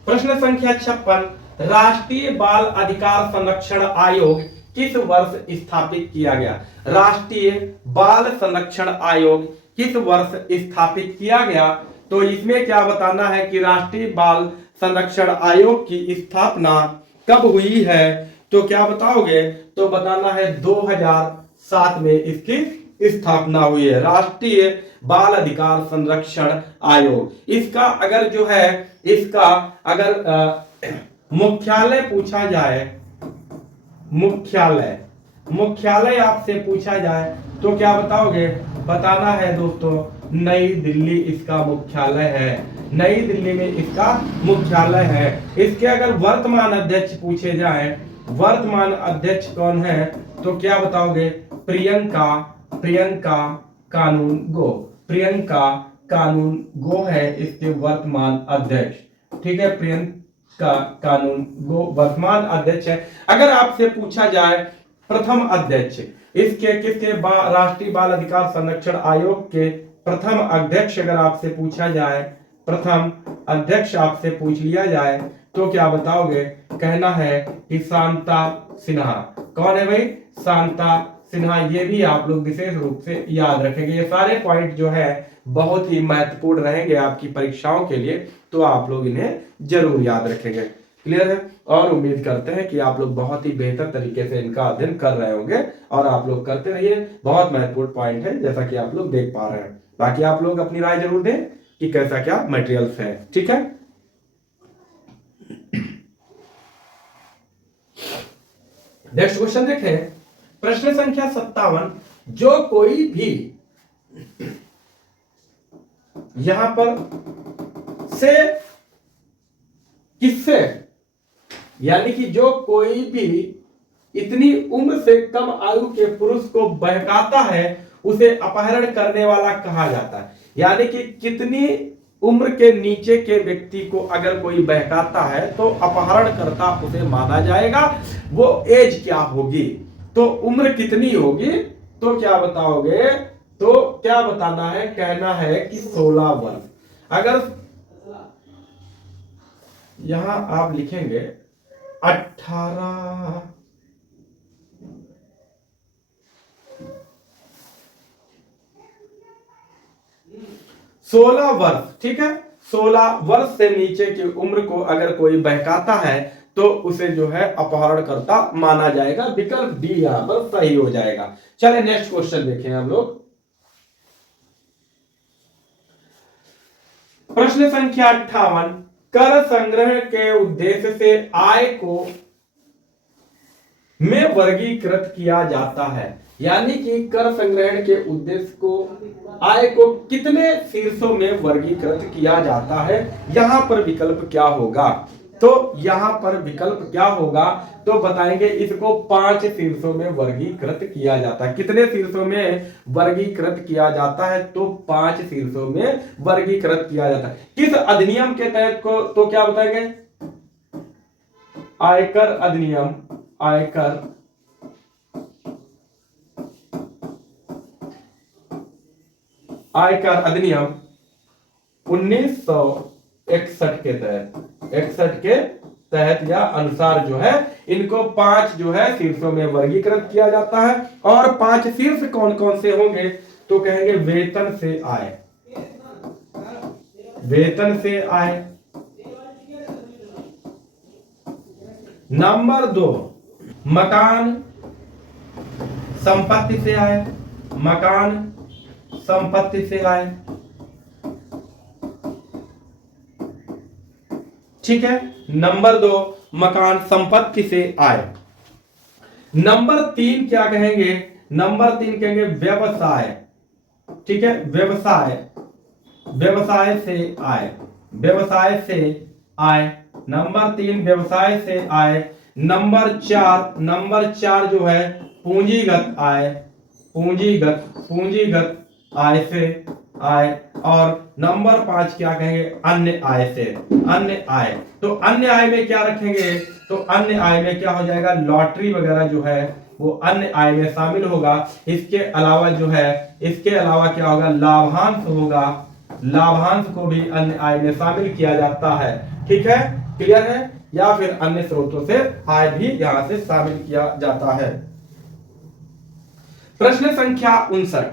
प्रश्न संख्या 56, राष्ट्रीय बाल अधिकार संरक्षण आयोग किस वर्ष स्थापित किया गया? राष्ट्रीय बाल संरक्षण आयोग किस वर्ष स्थापित किया गया? तो इसमें क्या बताना है कि राष्ट्रीय बाल संरक्षण आयोग की स्थापना कब हुई है? तो क्या बताओगे? तो बताना है 2007 में इसकी स्थापना हुई है, राष्ट्रीय बाल अधिकार संरक्षण आयोग। इसका अगर जो है इसका अगर मुख्यालय पूछा जाए, मुख्यालय आपसे पूछा जाए तो क्या बताओगे? बताना है दोस्तों नई दिल्ली इसका मुख्यालय है। नई दिल्ली में इसका मुख्यालय है। इसके अगर वर्तमान अध्यक्ष पूछे जाए, वर्तमान अध्यक्ष कौन है? तो क्या बताओगे? प्रियंका कानून गो है इसके वर्तमान अध्यक्ष। ठीक है, प्रियंका कानून गो वर्तमान अध्यक्ष है। अगर आपसे पूछा जाए प्रथम अध्यक्ष इसके किसके राष्ट्रीय बाल अधिकार संरक्षण आयोग के प्रथम अध्यक्ष अगर आपसे पूछा जाए, प्रथम अध्यक्ष आपसे पूछ लिया जाए तो क्या बताओगे? कहना है कि शांता सिन्हा। कौन है भाई? शांता सिन्हा। ये भी आप लोग विशेष रूप से याद रखेंगे। ये सारे पॉइंट जो है बहुत ही महत्वपूर्ण रहेंगे आपकी परीक्षाओं के लिए, तो आप लोग इन्हें जरूर याद रखेंगे। क्लियर है? और उम्मीद करते हैं कि आप लोग बहुत ही बेहतर तरीके से इनका अध्ययन कर रहे होंगे, और आप लोग करते रहिए। बहुत महत्वपूर्ण पॉइंट है जैसा कि आप लोग देख पा रहे हैं। बाकी आप लोग अपनी राय जरूर दें कि कैसा क्या मटेरियल्स है। ठीक है, नेक्स्ट क्वेश्चन देखें। प्रश्न संख्या 57, जो कोई भी यहां पर से किससे, यानी कि जो कोई भी इतनी उम्र से कम आयु के पुरुष को बहकाता है उसे अपहरण करने वाला कहा जाता है। यानी कि कितनी उम्र के नीचे के व्यक्ति को अगर कोई बहकाता है तो अपहरणकर्ता उसे माना जाएगा। वो एज क्या होगी, तो उम्र कितनी होगी, तो क्या बताओगे, तो क्या बताना है, कहना है कि 16 वर्ष। अगर यहां आप लिखेंगे 18 16 वर्ष, ठीक है, 16 वर्ष से नीचे की उम्र को अगर कोई बहकाता है तो उसे जो है अपहरणकर्ता माना जाएगा। विकल्प डी यहां पर सही हो जाएगा। चले नेक्स्ट क्वेश्चन देखें हम लोग। प्रश्न संख्या 58, कर संग्रह के उद्देश्य से आय को में वर्गीकृत किया जाता है। यानी कि कर संग्रहण के उद्देश्य को, आय को कितने शीर्षों में वर्गीकृत किया जाता है, यहां पर विकल्प क्या होगा, तो यहां पर विकल्प क्या होगा, तो बताएंगे इसको 5 शीर्षों में वर्गीकृत किया जाता है। कितने शीर्षों में वर्गीकृत किया जाता है, तो 5 शीर्षों में वर्गीकृत किया जाता है। किस अधिनियम के तहत को, तो क्या बताएंगे, आयकर अधिनियम, आयकर अधिनियम 1961 के तहत, 61 के तहत या अनुसार जो है इनको 5 जो है शीर्षों में वर्गीकृत किया जाता है। और 5 शीर्ष कौन कौन से होंगे, तो कहेंगे वेतन से आय, वेतन से आय। नंबर 2, मकान संपत्ति से आय, मकान संपत्ति से आय, ठीक है। नंबर 2, मकान संपत्ति से आय। नंबर 3 क्या कहेंगे, नंबर 3 कहेंगे व्यवसाय, ठीक है, व्यवसाय, व्यवसाय से आय, व्यवसाय से आय। नंबर 3 व्यवसाय से आय। नंबर 4 जो है पूंजीगत आय, पूंजीगत, पूंजीगत आय से आय। और नंबर 5 क्या कहेंगे, अन्य आय से, अन्य आय। तो अन्य आय में क्या रखेंगे, तो अन्य आय में क्या हो जाएगा, लॉटरी वगैरह जो है वो अन्य आय में शामिल होगा। इसके अलावा जो है, इसके अलावा क्या होगा, लाभांश होगा, लाभांश को भी अन्य आय में शामिल किया जाता है, ठीक है, क्लियर है। या फिर अन्य स्रोतों से आय भी यहां से शामिल किया जाता है। प्रश्न संख्या 59,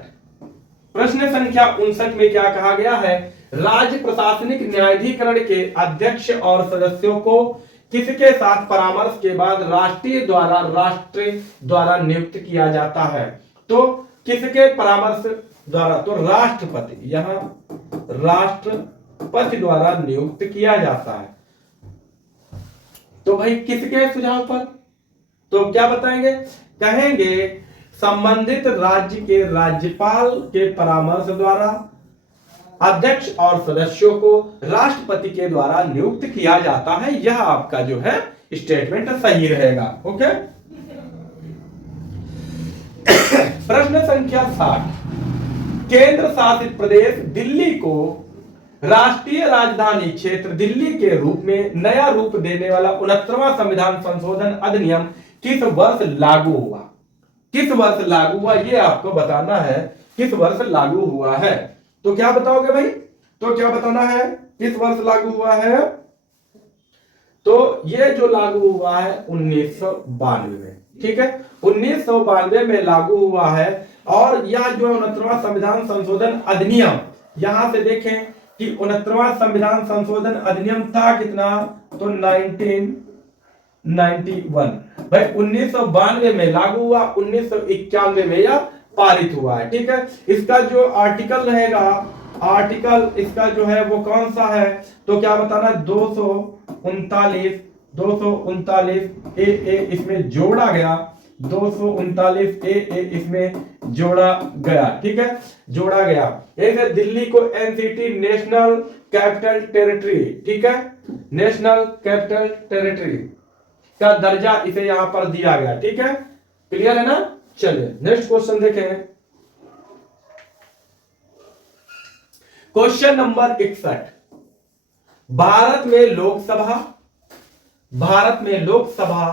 प्रश्न संख्या 59 में क्या कहा गया है, राज्य प्रशासनिक न्यायाधिकरण के अध्यक्ष और सदस्यों को किसके साथ परामर्श के बाद राष्ट्र द्वारा नियुक्त किया जाता है, तो किसके परामर्श द्वारा, तो राष्ट्रपति, यहां राष्ट्रपति द्वारा नियुक्त किया जाता है। तो भाई किसके सुझाव पर, तो क्या बताएंगे, कहेंगे संबंधित राज्य के राज्यपाल के परामर्श द्वारा अध्यक्ष और सदस्यों को राष्ट्रपति के द्वारा नियुक्त किया जाता है। यह आपका जो है स्टेटमेंट सही रहेगा। ओके। प्रश्न संख्या 60, केंद्र शासित प्रदेश दिल्ली को राष्ट्रीय राजधानी क्षेत्र दिल्ली के रूप में नया रूप देने वाला 69वां संविधान संशोधन अधिनियम किस वर्ष लागू हुआ, किस वर्ष लागू हुआ, ये आपको बताना है, किस वर्ष लागू हुआ है। तो क्या बताओगे भाई, तो क्या बताना है, किस वर्ष लागू हुआ है, तो ये जो लागू हुआ है 1992 में, ठीक है, 1992 में लागू हुआ है। और यह जो 69वां संविधान संशोधन अधिनियम, यहां से देखें कि 69वां संविधान संशोधन अधिनियम था कितना, तो 1991 भाई 1992 में लागू हुआ, 1991 में यह पारित हुआ है, ठीक है। इसका जो आर्टिकल रहेगा, आर्टिकल इसका जो है वो कौन सा है, तो क्या बताना, 239 ए इसमें जोड़ा गया, 239 ए इसमें जोड़ा गया, ठीक है, जोड़ा गया। एक है दिल्ली को एनसीटी नेशनल कैपिटल टेरिटरी, ठीक है, नेशनल कैपिटल टेरिटरी का दर्जा इसे यहां पर दिया गया, ठीक है, क्लियर है ना। चलिए नेक्स्ट क्वेश्चन देखें। क्वेश्चन नंबर 61, भारत में लोकसभा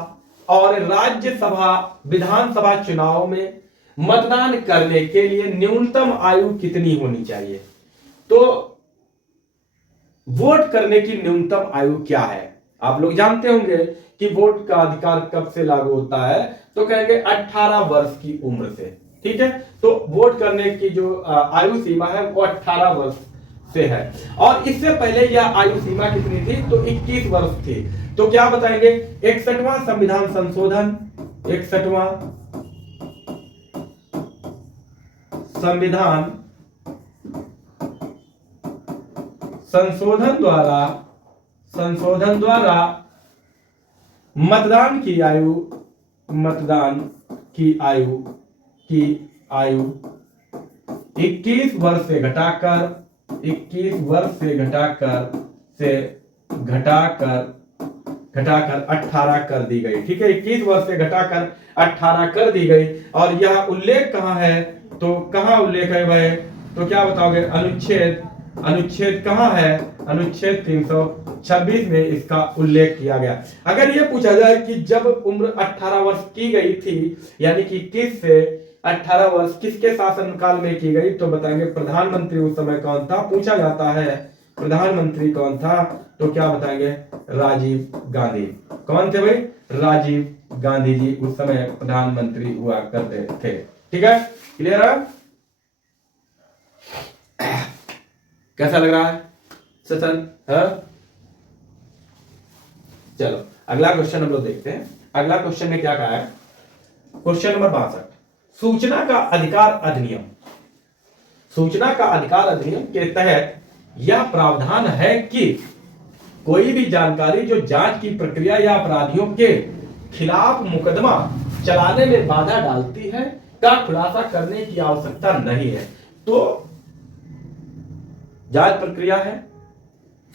और राज्यसभा विधानसभा चुनाव में मतदान करने के लिए न्यूनतम आयु कितनी होनी चाहिए? तो वोट करने की न्यूनतम आयु क्या है? आप लोग जानते होंगे कि वोट का अधिकार कब से लागू होता है, तो कहेंगे 18 वर्ष की उम्र से। ठीक है, तो वोट करने की जो आयु सीमा है वो 18 वर्ष से है। और इससे पहले यह आयु सीमा कितनी थी? तो 21 वर्ष थी। तो क्या बताएंगे? 61वां संविधान संशोधन, 61वां संविधान संशोधन द्वारा मतदान की आयु 21 वर्ष से घटाकर 18 कर दी गई। ठीक है, 21 वर्ष से घटाकर 18 कर दी गई। और यह उल्लेख कहां है? तो कहां उल्लेख है भाई? तो क्या बताओगे? अनुच्छेद कहां है? अनुच्छेद 326 में इसका उल्लेख किया गया। अगर यह पूछा जाए कि जब उम्र 18 वर्ष की गई थी, यानी कि 21 से 18 वर्ष किसके शासनकाल में की गई, तो बताएंगे प्रधानमंत्री उस समय कौन था? पूछा जाता है प्रधानमंत्री कौन था, तो क्या बताएंगे? राजीव गांधी। कौन थे भाई? राजीव गांधी जी उस समय प्रधानमंत्री हुआ करते थे। ठीक है, क्लियर है? कैसा लग रहा है सेशन? चलो अगला क्वेश्चन हम लोग देखते हैं। अगला क्वेश्चन में क्या कहा है? क्वेश्चन नंबर 62, सूचना का अधिकार अधिनियम। सूचना का अधिकार अधिनियम के तहत यह प्रावधान है कि कोई भी जानकारी जो जांच की प्रक्रिया या अपराधियों के खिलाफ मुकदमा चलाने में बाधा डालती है का खुलासा करने की आवश्यकता नहीं है। तो जांच प्रक्रिया है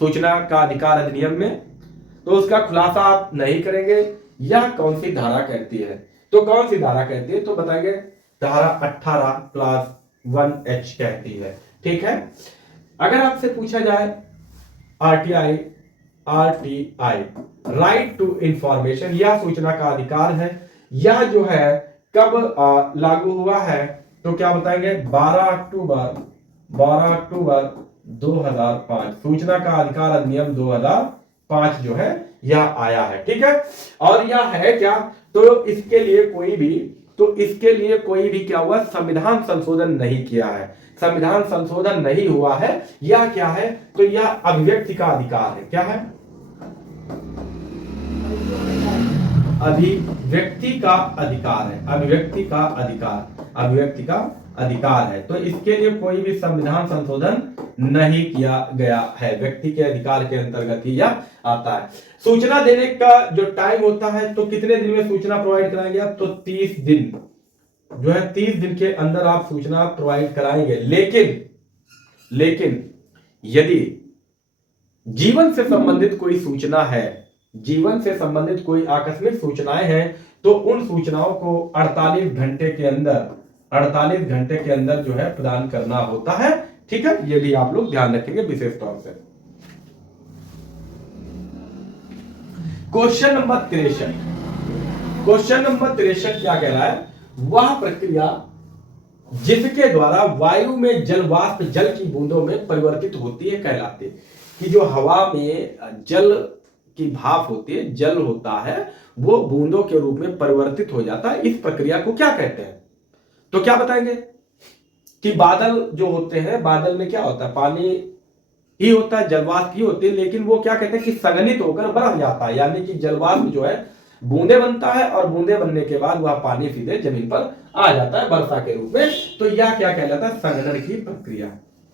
सूचना का अधिकार अधिनियम में, तो उसका खुलासा आप नहीं करेंगे। यह कौन सी धारा कहती है? तो कौन सी धारा कहती है? तो बताएंगे धारा 18+1H कहती है। ठीक है, अगर आपसे पूछा जाए आरटीआई राइट टू इंफॉर्मेशन, यह सूचना का अधिकार है, यह जो है कब लागू हुआ है? तो क्या बताएंगे? 12 अक्टूबर 2005 सूचना का अधिकार अधिनियम 2005 जो है यह आया है। ठीक है, और यह है क्या? तो इसके लिए कोई भी क्या हुआ? संविधान संशोधन नहीं किया है, संविधान संशोधन नहीं हुआ है। यह क्या है? तो यह अभिव्यक्ति का अधिकार है। क्या है? अभिव्यक्ति का अधिकार है, अभिव्यक्ति का अधिकार है। तो इसके लिए कोई भी संविधान संशोधन नहीं किया गया है, व्यक्ति के अधिकार के अंतर्गत ही यह आता है। सूचना देने का जो टाइम होता है, तो कितने दिन में सूचना प्रोवाइड कराएंगे आप? तो 30 दिन जो है, 30 दिन के अंदर आप सूचना प्रोवाइड कराएंगे। लेकिन यदि जीवन से संबंधित कोई सूचना है, जीवन से संबंधित कोई आकस्मिक सूचनाएं हैं, तो उन सूचनाओं को 48 घंटे के अंदर जो है प्रदान करना होता है। ठीक है, ये भी आप लोग ध्यान रखेंगे विशेष तौर से। क्वेश्चन नंबर 63 क्या कह रहा है? वह प्रक्रिया जिसके द्वारा वायु में जल वाष्प जल की बूंदों में परिवर्तित होती है कहलाती है। कि जो हवा में जल की भाप होती है, जल होता है, वो बूंदों के रूप में परिवर्तित हो जाता है। इस प्रक्रिया को क्या कहते हैं? तो क्या बताएंगे कि बादल जो होते हैं, बादल में क्या होता है? पानी ही होता है, जलवाष्प ही होती है, लेकिन वो क्या कहते हैं कि संघनित होकर बरस जाता है। यानी कि जलवाष्प जो है बूंदे बनता है, और बूंदे बनने के बाद वह पानी सीधे जमीन पर आ जाता है वर्षा के रूप में। तो यह क्या कहलाता है? संघनन की प्रक्रिया।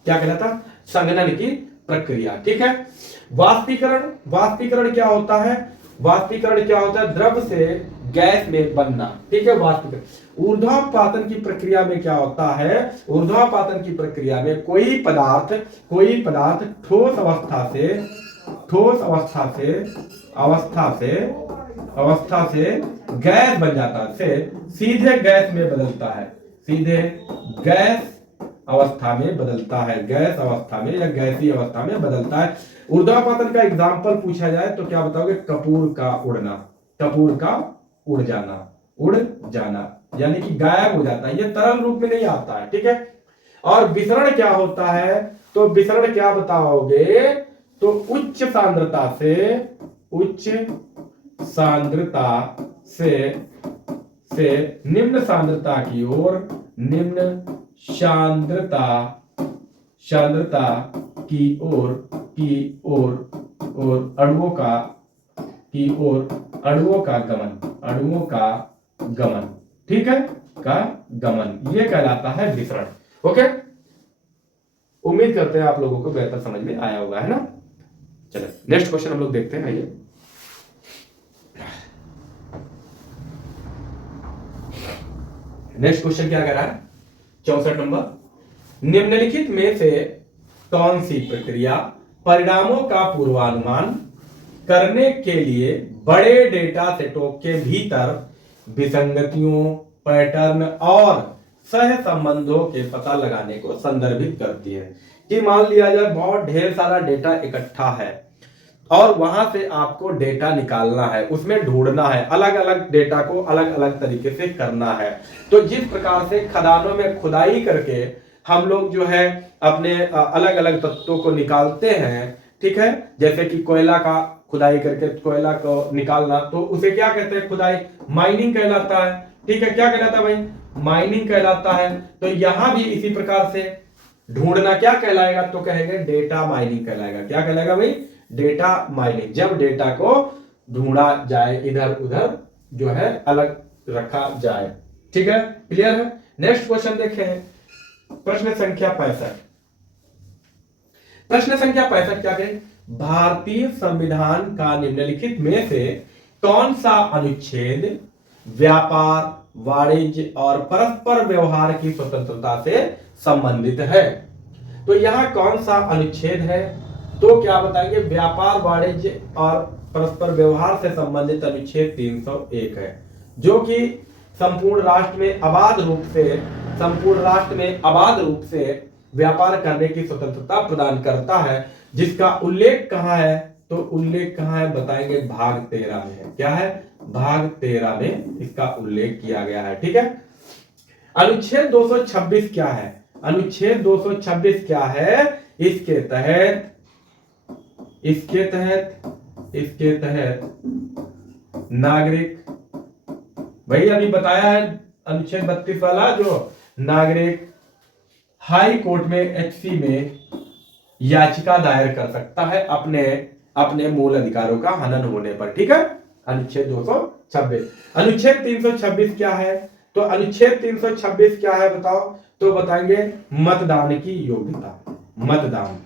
क्या कहलाता है? संघनन की प्रक्रिया। ठीक है, वाष्पीकरण क्या होता है? द्रव से गैस में बनना। ठीक है, वाष्पीकरण। ऊर्ध्वापातन की प्रक्रिया में क्या होता है? ऊर्ध्वापातन की प्रक्रिया में कोई पदार्थ ठोस अवस्था से गैस बन जाता है, सीधे गैस में बदलता है, सीधे गैस अवस्था में बदलता है, गैस अवस्था में या गैसीय अवस्था में बदलता है। ऊर्ध्वापतन का एग्जाम्पल पूछा जाए तो क्या बताओगे? कपूर का उड़ना, कपूर का उड़ जाना, उड़ जाना यानी कि गायब हो जाता है, ये तरल रूप में नहीं आता है, ठीक है। और विसरण क्या होता है? तो विसरण क्या बताओगे? तो उच्च सांद्रता से, उच्च सांद्रता से निम्न सांद्रता की ओर, निम्न सांद्रता की ओर अणुओं का गमन, ठीक है, का गमन, ये कहलाता है विसरण। ओके, उम्मीद करते हैं आप लोगों को बेहतर समझ में आया होगा, है ना। चलो नेक्स्ट क्वेश्चन हम लोग देखते हैं। आइए, नेक्स्ट क्वेश्चन क्या कह रहा है? 64 नंबर, निम्नलिखित में से कौन सी प्रक्रिया परिणामों का पूर्वानुमान करने के लिए बड़े डेटा सेटों के भीतर विसंगतियों, पैटर्न और सह संबंधों के पता लगाने को संदर्भित करती है? कि मान लिया जाए बहुत ढेर सारा डेटा इकट्ठा है और वहां से आपको डेटा निकालना है, उसमें ढूंढना है, अलग अलग डेटा को अलग अलग तरीके से करना है। तो जिस प्रकार से खदानों में खुदाई करके हम लोग जो है अपने अलग अलग तत्वों को निकालते हैं, ठीक है, जैसे कि कोयला का खुदाई करके कोयला को निकालना, तो उसे क्या कहते हैं? खुदाई, माइनिंग कहलाता है, ठीक है। क्या कहलाता है भाई? माइनिंग कहलाता है। तो यहां भी इसी प्रकार से ढूंढना क्या कहलाएगा? तो कहेंगे डेटा माइनिंग कहलाएगा। क्या कहलाएगा भाई? Data mining. जब डेटा को ढूंढा जाए, इधर उधर जो है अलग रखा जाए, ठीक है, क्लियर है। नेक्स्ट क्वेश्चन देखें, प्रश्न संख्या 65। प्रश्न संख्या 65 क्या कहें? भारतीय संविधान का निम्नलिखित में से कौन सा अनुच्छेद व्यापार, वाणिज्य और परस्पर व्यवहार की स्वतंत्रता से संबंधित है? तो यहां कौन सा अनुच्छेद है? तो क्या बताएंगे? व्यापार, वाणिज्य और परस्पर व्यवहार से संबंधित अनुच्छेद 301 है, जो कि संपूर्ण राष्ट्र में अबाध रूप से व्यापार करने की स्वतंत्रता प्रदान करता है, जिसका उल्लेख कहां है? तो उल्लेख कहां है बताएंगे? भाग 13 में है। क्या है? भाग 13 में इसका उल्लेख किया गया है, ठीक है। अनुच्छेद 226 क्या है? अनुच्छेद 226 क्या है? इसके तहत नागरिक, वही अभी बताया है अनुच्छेद 32 वाला, जो नागरिक हाई कोर्ट में, एचसी में याचिका दायर कर सकता है अपने मूल अधिकारों का हनन होने पर, ठीक है। अनुच्छेद 226। अनुच्छेद 326 क्या है? तो अनुच्छेद 326 क्या है बताओ? तो बताएंगे मतदान की योग्यता, मतदान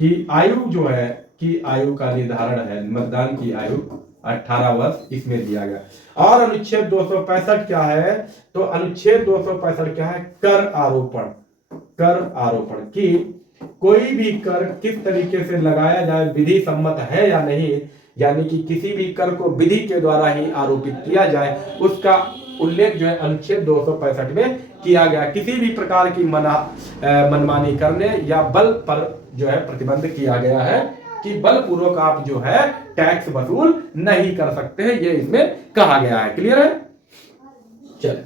की आयु जो है, की आयु का निर्धारण है, मतदान की आयु 18 वर्ष इसमें दिया गया। और अनुच्छेद 265 क्या है? तो अनुच्छेद 265 क्या है? कर आरोपण की कोई भी कर किस तरीके से लगाया जाए, विधि सम्मत है या नहीं, यानी कि किसी भी कर को विधि के द्वारा ही आरोपित किया जाए, उसका उल्लेख जो है अनुच्छेद 265 में किया गया। किसी भी प्रकार की मनमानी करने या बल पर जो है प्रतिबंध किया गया है कि बलपूर्वक आप जो है टैक्स वसूल नहीं कर सकते हैं, ये इसमें कहा गया है। क्लियर है? चलिए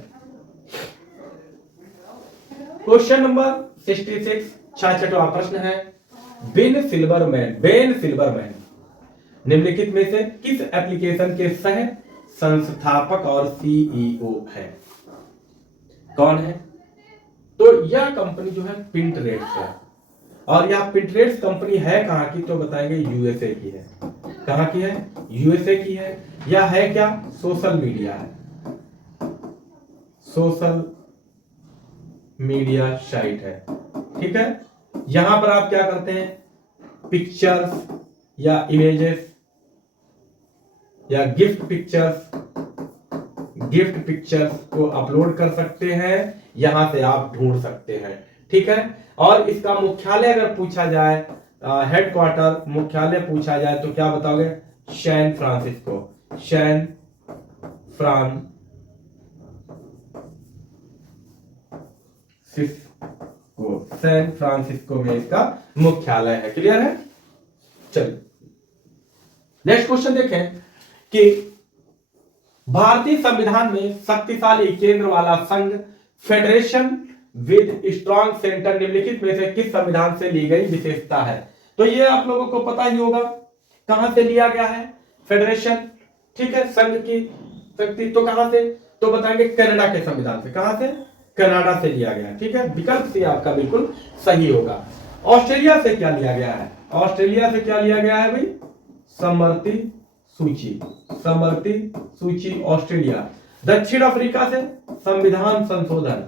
क्वेश्चन नंबर 66, 66वां प्रश्न है, बेन सिल्वरमैन निम्नलिखित में से किस एप्लीकेशन के सह संस्थापक और सीईओ है? कौन है? तो यह कंपनी जो है पिंटरेस्ट है, और यह पिंटरेस्ट कंपनी है कहां की? तो बताएंगे यूएसए की है। कहां की है? यूएसए की है। यह है क्या? सोशल मीडिया है, सोशल मीडिया साइट है, ठीक है। यहां पर आप क्या करते हैं? पिक्चर्स या इमेजेस या गिफ्ट पिक्चर्स को अपलोड कर सकते हैं, यहां से आप ढूंढ सकते हैं, ठीक है। और इसका मुख्यालय अगर पूछा जाए, हेडक्वार्टर, मुख्यालय पूछा जाए तो क्या बताओगे? San Francisco, San San Francisco में इसका मुख्यालय है। क्लियर है? चलिए नेक्स्ट क्वेश्चन देखें कि भारतीय संविधान में शक्तिशाली केंद्र वाला संघ फेडरेशन विद स्ट्रॉन्ग सेंटर निम्नलिखित में से किस संविधान से ली गई विशेषता है? तो ये आप लोगों को पता ही होगा कहां से लिया गया है फेडरेशन, ठीक है, संघ की शक्ति। तो कहां से? तो बताएंगे कनाडा के संविधान से। कहां से? कनाडा से लिया गया, ठीक है। विकल्प सी आपका बिल्कुल सही होगा। ऑस्ट्रेलिया से क्या लिया गया है? ऑस्ट्रेलिया से क्या लिया गया है भाई? समवर्ती सूची, समवर्ती सूची ऑस्ट्रेलिया। दक्षिण अफ्रीका से संविधान संशोधन,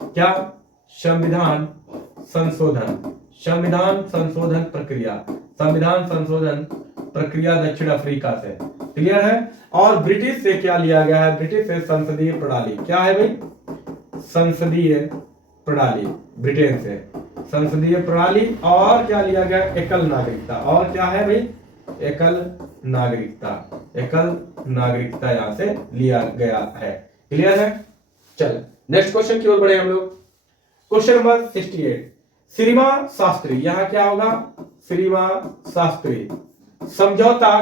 क्या? संविधान संशोधन, संविधान संशोधन प्रक्रिया, संविधान संशोधन प्रक्रिया दक्षिण अफ्रीका से। क्लियर है? और ब्रिटिश से क्या लिया गया है? ब्रिटिश से संसदीय प्रणाली। क्या है भाई? संसदीय प्रणाली, ब्रिटेन से संसदीय प्रणाली। और क्या लिया गया? एकल नागरिकता। और क्या है भाई? एकल नागरिकता, एकल नागरिकता यहां से लिया गया है। क्लियर है? चल नेक्स्ट क्वेश्चन की ओर बढ़े हम लोग। क्वेश्चन नंबर 68, श्रीमान शास्त्री, यहां क्या होगा? श्रीमान शास्त्री समझौता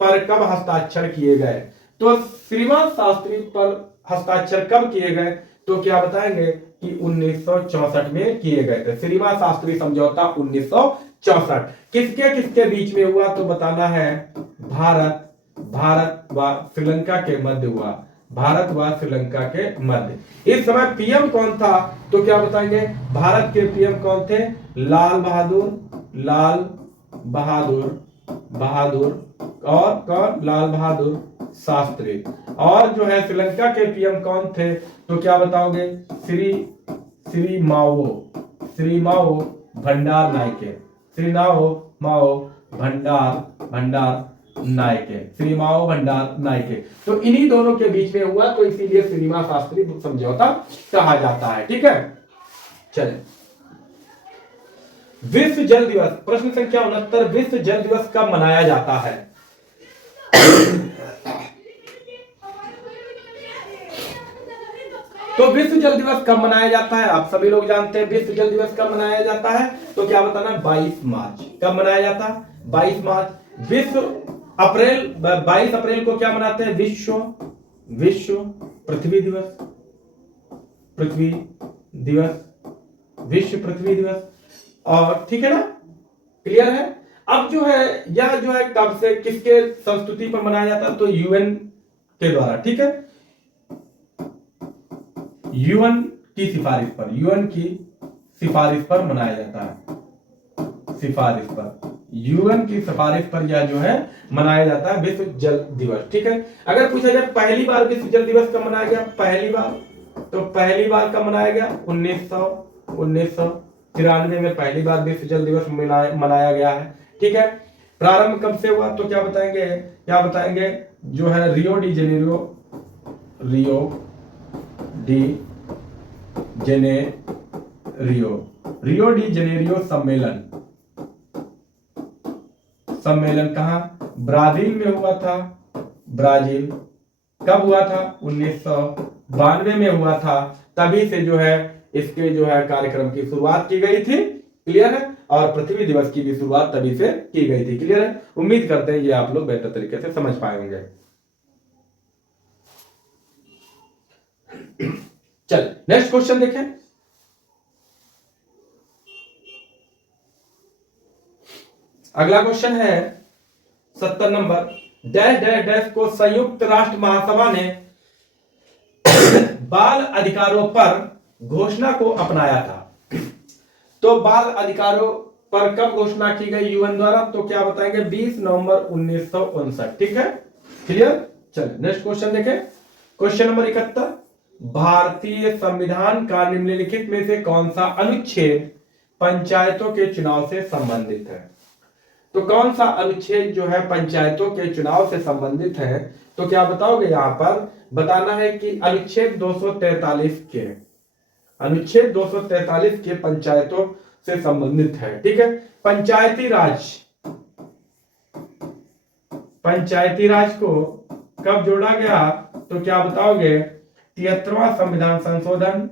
पर कब हस्ताक्षर किए गए? तो श्रीमान शास्त्री पर हस्ताक्षर कब किए गए? तो क्या बताएंगे कि 1964 में किए गए थे। श्रीमान शास्त्री समझौता 1964 किसके किसके बीच में हुआ? तो बताना है भारत व श्रीलंका के मध्य हुआ, भारत व श्रीलंका के मध्य। इस समय पीएम कौन था? तो क्या बताएंगे? भारत के पीएम कौन थे? लाल बहादुर और कौन? लाल बहादुर शास्त्री। और जो है श्रीलंका के पीएम कौन थे? तो क्या बताओगे? श्री माओ भंडार नायके, श्री माओ भंडार नायके, श्री माओ भंडार नायके। तो इन्हीं दोनों के बीच में हुआ, तो इसीलिए श्रीमान शास्त्री समझौता कहा जाता है। ठीक है, चले। विश्व जल दिवस, प्रश्न संख्या 69, विश्व जल दिवस कब मनाया जाता है? तो विश्व जल दिवस कब मनाया जाता है? आप सभी लोग जानते हैं विश्व जल दिवस कब मनाया जाता है। तो क्या बताना? 22 मार्च। कब मनाया जाता है? 22 मार्च। 22 अप्रैल को क्या मनाते हैं? विश्व पृथ्वी दिवस, पृथ्वी दिवस, विश्व पृथ्वी दिवस। और ठीक है ना, क्लियर है। अब जो है यह जो है कब से किसके संस्तुति पर मनाया जाता है? तो यूएन के द्वारा। ठीक है, यूएन की सिफारिश पर, यूएन की सिफारिश पर मनाया जाता है, सिफारिश पर, यूएन की सिफारिश पर यह जो है मनाया जाता है विश्व जल दिवस। ठीक है, अगर पूछा जाए पहली बार विश्व जल दिवस कब मनाया गया? पहली बार, तो पहली बार कब मनाया गया? 1993 में पहली बार विश्व जल दिवस मनाया गया है। ठीक है, प्रारंभ कब से हुआ? तो क्या बताएंगे जो है रियो डी जेनेरियो सम्मेलन कहां? ब्राजील में हुआ था। ब्राजील कब हुआ था? 1992 में हुआ था। तभी से जो है इसके जो है कार्यक्रम की शुरुआत की गई थी। क्लियर है, और पृथ्वी दिवस की भी शुरुआत तभी से की गई थी। क्लियर है, उम्मीद करते हैं ये आप लोग बेहतर तरीके से समझ पाए होंगे। चल नेक्स्ट क्वेश्चन देखें। अगला क्वेश्चन है 70 नंबर, डैश डैश डैश को संयुक्त राष्ट्र महासभा ने बाल अधिकारों पर घोषणा को अपनाया था। तो बाल अधिकारों पर कब घोषणा की गई यूएन द्वारा? तो क्या बताएंगे? 20 नवंबर 1959। ठीक है, क्लियर। चलिए नेक्स्ट क्वेश्चन देखें। क्वेश्चन नंबर 71, भारतीय संविधान का निम्नलिखित में से कौन सा अनुच्छेद पंचायतों के चुनाव से संबंधित है? तो कौन सा अनुच्छेद जो है पंचायतों के चुनाव से संबंधित है? तो क्या बताओगे? यहां पर बताना है कि अनुच्छेद 243 के, अनुच्छेद 243 के पंचायतों से संबंधित है। ठीक है, पंचायती राज को कब जोड़ा गया? तो क्या बताओगे? 73वां संविधान संशोधन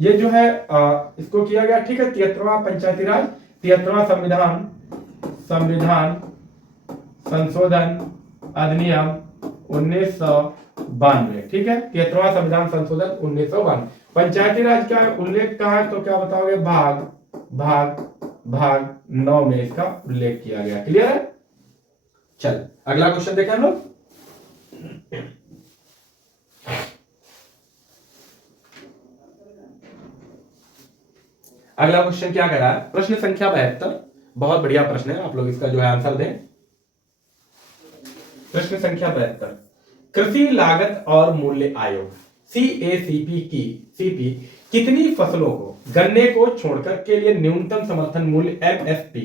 ये जो है इसको किया गया, ठीक है। 73वां पंचायती राज, 73वां संविधान संशोधन अधिनियम 1992, ठीक है। 73वां संविधान संशोधन 1992। पंचायती राज का उल्लेख कहाँ है, तो क्या बताओगे, भाग 9 में इसका उल्लेख किया गया। क्लियर है। चल अगला क्वेश्चन देखें हम लोग। अगला क्वेश्चन क्या कह रहा है, प्रश्न संख्या 72, बहुत बढ़िया प्रश्न है, आप लोग इसका जो है आंसर दें। प्रश्न संख्या 72, कृषि लागत और मूल्य आयोग CACP कितनी फसलों को गन्ने को छोड़कर के लिए न्यूनतम समर्थन मूल्य MSP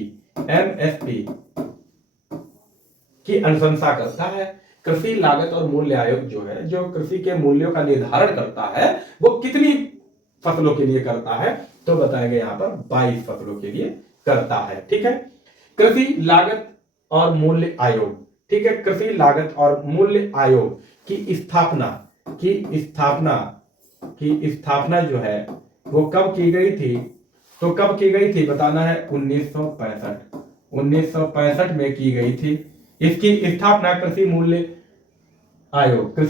की अनुशंसा करता है। कृषि लागत और मूल्य आयोग जो है, जो कृषि के मूल्यों का निर्धारण करता है, वो कितनी फसलों के लिए करता है, तो बताएंगे यहां पर 22 फसलों के लिए करता है, ठीक है। कृषि लागत और मूल्य आयोग, ठीक है। कृषि लागत और मूल्य आयोग की स्थापना जो है वो कब की गई थी, तो कब की गई थी बताना है, 1965 में की गई थी। इसकी स्थापना कृषि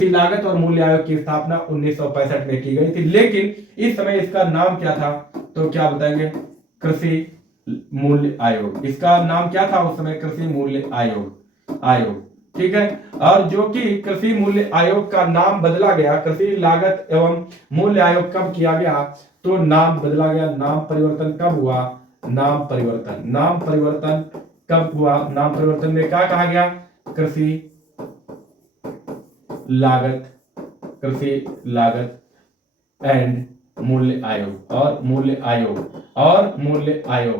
लागत और मूल्य आयोग की स्थापना 1965 में की गई थी, लेकिन इस समय इसका नाम क्या था, तो क्या बताएंगे, कृषि मूल्य आयोग। इसका नाम क्या था उस समय, कृषि मूल्य आयोग, ठीक है। और जो कि कृषि मूल्य आयोग का नाम बदला गया, कृषि लागत एवं मूल्य आयोग कब किया गया, तो नाम बदला गया। नाम परिवर्तन कब हुआ, नाम परिवर्तन कब हुआ, नाम परिवर्तन में क्या कहा गया, कृषि लागत एंड मूल्य आयोग,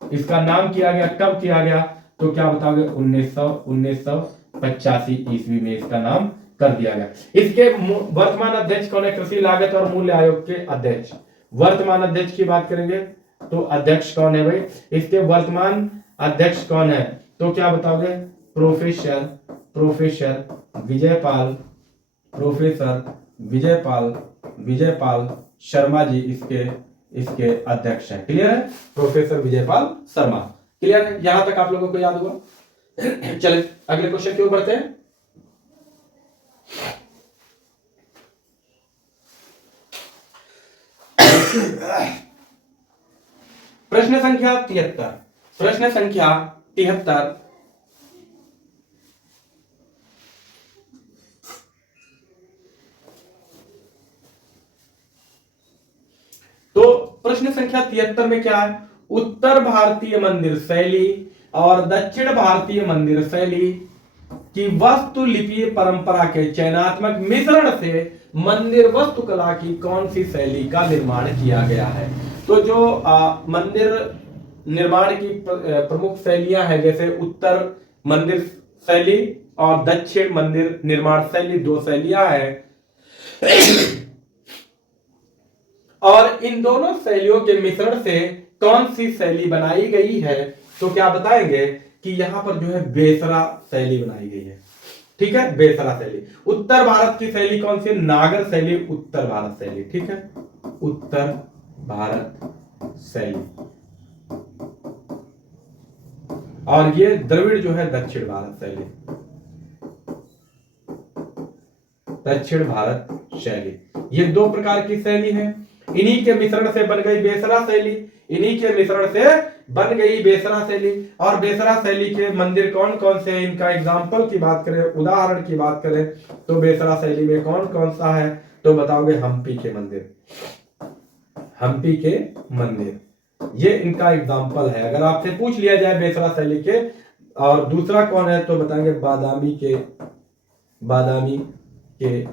इसका नाम किया गया, कब किया गया, तो क्या बताओगे, 1985 ईस्वी में इसका नाम कर दिया गया। इसके वर्तमान अध्यक्ष कौन है, कृषि लागत और मूल्य आयोग के अध्यक्ष, वर्तमान अध्यक्ष की बात करेंगे तो अध्यक्ष कौन है भाई, इसके वर्तमान अध्यक्ष कौन है, तो क्या बताओगे, प्रोफेसर विजयपाल शर्मा जी इसके अध्यक्ष हैं। क्लियर है, प्रोफेसर विजयपाल शर्मा। क्लियर है, यहां तक आप लोगों को याद हुआ। चलिए अगले क्वेश्चन की ओर बढ़ते हैं। प्रश्न संख्या 73, तो प्रश्न संख्या 73 में क्या है, उत्तर भारतीय मंदिर शैली और दक्षिण भारतीय मंदिर शैली की वास्तुलिपि परंपरा के चयनात्मक मिश्रण से मंदिर वास्तुकला की कौन सी शैली का निर्माण किया गया है। तो जो मंदिर निर्माण की प्रमुख शैलियां हैं, जैसे उत्तर मंदिर शैली और दक्षिण मंदिर निर्माण शैली, दो शैलियां हैं, और इन दोनों शैलियों के मिश्रण से कौन सी शैली बनाई गई है, तो क्या बताएंगे कि यहां पर जो है बेसरा शैली बनाई गई है, ठीक है। बेसरा शैली, उत्तर भारत की शैली कौन सी, नागर शैली, उत्तर भारत शैली, ठीक है, उत्तर भारत शैली, और ये द्रविड़ जो है दक्षिण भारत शैली, दक्षिण भारत शैली। ये दो प्रकार की शैली है, इन्हीं के मिश्रण से बन गई बेसरा शैली, इन्हीं के मिश्रण से बन गई बेसरा शैली। और बेसरा शैली के मंदिर कौन कौन से हैं, इनका एग्जाम्पल की बात करें, उदाहरण की बात करें, तो बेसरा शैली में कौन कौन सा है, तो बताओगे हम्पी के मंदिर, ये इनका एग्जाम्पल है। अगर आपसे पूछ लिया जाए बेसरा शैली के, और दूसरा कौन है, तो बताएंगे बादामी के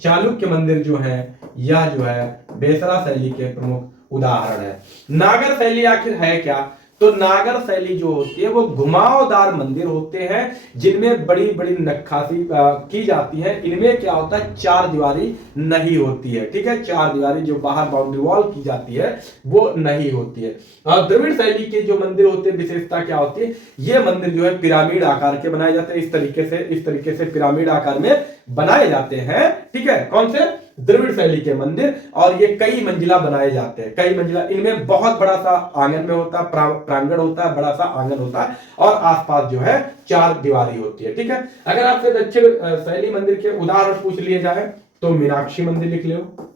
चालुक्य मंदिर जो है, यह जो है बेसरा शैली के प्रमुख उदाहरण है। नागर शैली आखिर है क्या, तो नागर शैली जो होती है वो घुमावदार मंदिर होते हैं, जिनमें बड़ी बड़ी नक्काशी की जाती है। इनमें क्या होता है, चार दीवारी नहीं होती है, ठीक है, चार दीवारी जो बाहर बाउंड्री वॉल की जाती है वो नहीं होती है। और द्रविड़ शैली के जो मंदिर होते हैं, विशेषता क्या होती है, ये मंदिर जो है पिरामिड आकार के बनाए जाते हैं, इस तरीके से पिरामिड आकार में बनाए जाते हैं, ठीक है। कौन से, द्रविड़ शैली के मंदिर, और ये कई मंजिला बनाए जाते हैं, कई मंजिला। इनमें बहुत बड़ा सा आंगन में होता है, प्रांगण होता है, बड़ा सा आंगन होता है, और आसपास जो है चार दीवारी होती है। ठीक है, अगर आपसे दक्षिण शैली मंदिर के उदाहरण पूछ लिए जाए तो मीनाक्षी मंदिर लिख लो,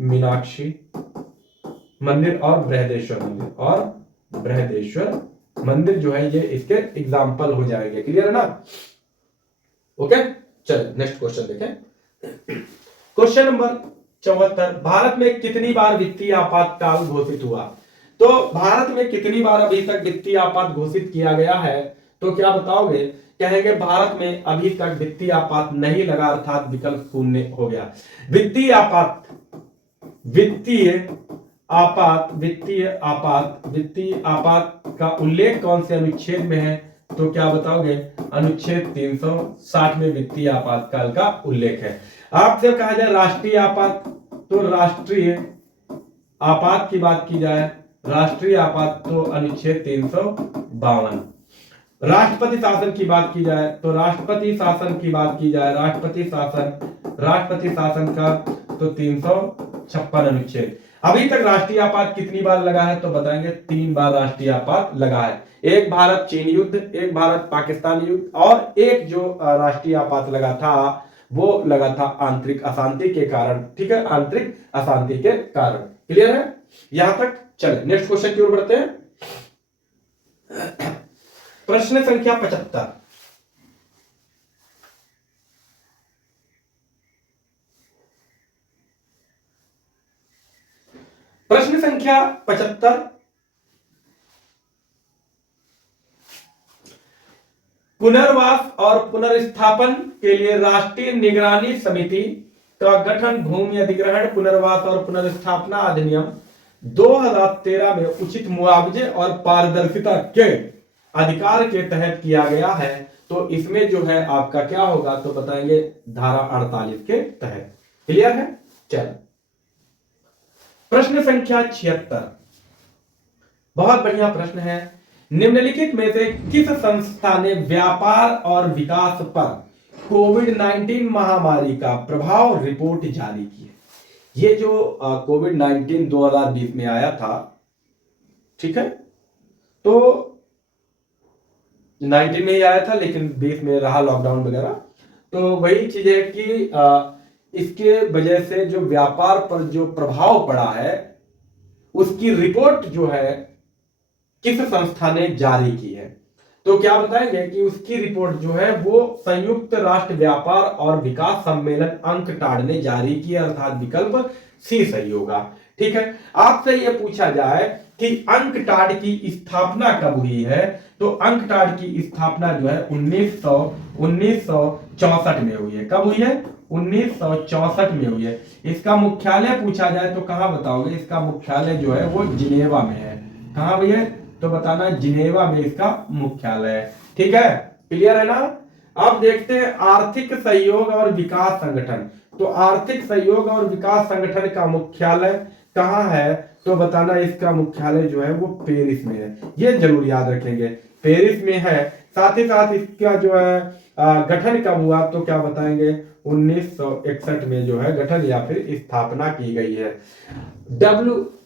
मीनाक्षी मंदिर और बृहदेश्वर मंदिर, और बृहदेश्वर मंदिर जो है ये इसके एग्जाम्पल हो जाएंगे। क्लियर है ना? ओके, चलिए नेक्स्ट क्वेश्चन देखें। क्वेश्चन नंबर 74, भारत में कितनी बार वित्तीय आपातकाल घोषित हुआ? तो भारत में कितनी बार अभी तक वित्तीय आपात घोषित किया गया है? तो क्या बताओगे? कहेंगे भारत में अभी तक वित्तीय आपात नहीं लगा, अर्थात विकल्प शून्य हो गया। वित्तीय आपात, वित्तीय आपात का उल्लेख कौन से अनुच्छेद में है? तो क्या बताओगे? अनुच्छेद 360 में वित्तीय आपातकाल का उल्लेख है। आपसे कहा जाए राष्ट्रीय आपात, तो राष्ट्रीय आपात की बात की जाए, राष्ट्रीय आपात तो अनुच्छेद 352। राष्ट्रपति शासन की बात की जाए तो राष्ट्रपति शासन की बात की जाए, राष्ट्रपति शासन का तो 356 अनुच्छेद। अभी तक राष्ट्रीय आपात कितनी बार लगा है? तो बताएंगे 3 बार राष्ट्रीय आपात लगा है। एक भारत चीन युद्ध, एक भारत पाकिस्तान युद्ध, और एक जो राष्ट्रीय आपात लगा था वो लगा था आंतरिक अशांति के कारण। ठीक है, आंतरिक अशांति के कारण। क्लियर है यहां तक? चले नेक्स्ट क्वेश्चन की ओर बढ़ते हैं। प्रश्न संख्या 75, प्रश्न संख्या 75, पुनर्वास और पुनर्स्थापन के लिए राष्ट्रीय निगरानी समिति का गठन भूमि अधिग्रहण, पुनर्वास और पुनर्स्थापना अधिनियम 2013 में उचित मुआवजे और पारदर्शिता के अधिकार के तहत किया गया है। तो इसमें जो है आपका क्या होगा? तो बताएंगे धारा 48 के तहत। क्लियर है? चलो प्रश्न संख्या 76, बहुत बढ़िया प्रश्न है। निम्नलिखित में से किस संस्था ने व्यापार और विकास पर कोविड-19 महामारी का प्रभाव रिपोर्ट जारी की है? ये जो कोविड-19 2020 में आया था, ठीक है, तो 19 में ही आया था लेकिन 20 में रहा लॉकडाउन वगैरह। तो वही चीज है कि इसके वजह से जो व्यापार पर जो प्रभाव पड़ा है उसकी रिपोर्ट जो है किस संस्था ने जारी की है? तो क्या बताएंगे कि उसकी रिपोर्ट जो है वो संयुक्त राष्ट्र व्यापार और विकास सम्मेलन अंकटाड ने जारी की, अर्थात विकल्प सी सही होगा। ठीक है, आपसे यह पूछा जाए कि अंकटाड की स्थापना कब हुई है? तो अंकटाड की स्थापना जो है 1964 में हुई है। कब हुई है? 1964 में हुई है। इसका मुख्यालय पूछा जाए तो कहां बताओगे? इसका मुख्यालय जो है वो जिनेवा में है। कहां भैया? तो बताना जिनेवा में इसका मुख्यालय है। ठीक है, क्लियर है ना? अब देखते हैं आर्थिक सहयोग और विकास संगठन। तो आर्थिक सहयोग और विकास संगठन का मुख्यालय कहां है? तो बताना इसका मुख्यालय जो है वो पेरिस में है। ये जरूर याद रखेंगे, पेरिस में है। साथ ही साथ इसका जो है गठन कब हुआ? तो क्या बताएंगे? 1961 में जो है गठन या फिर स्थापना की गई है।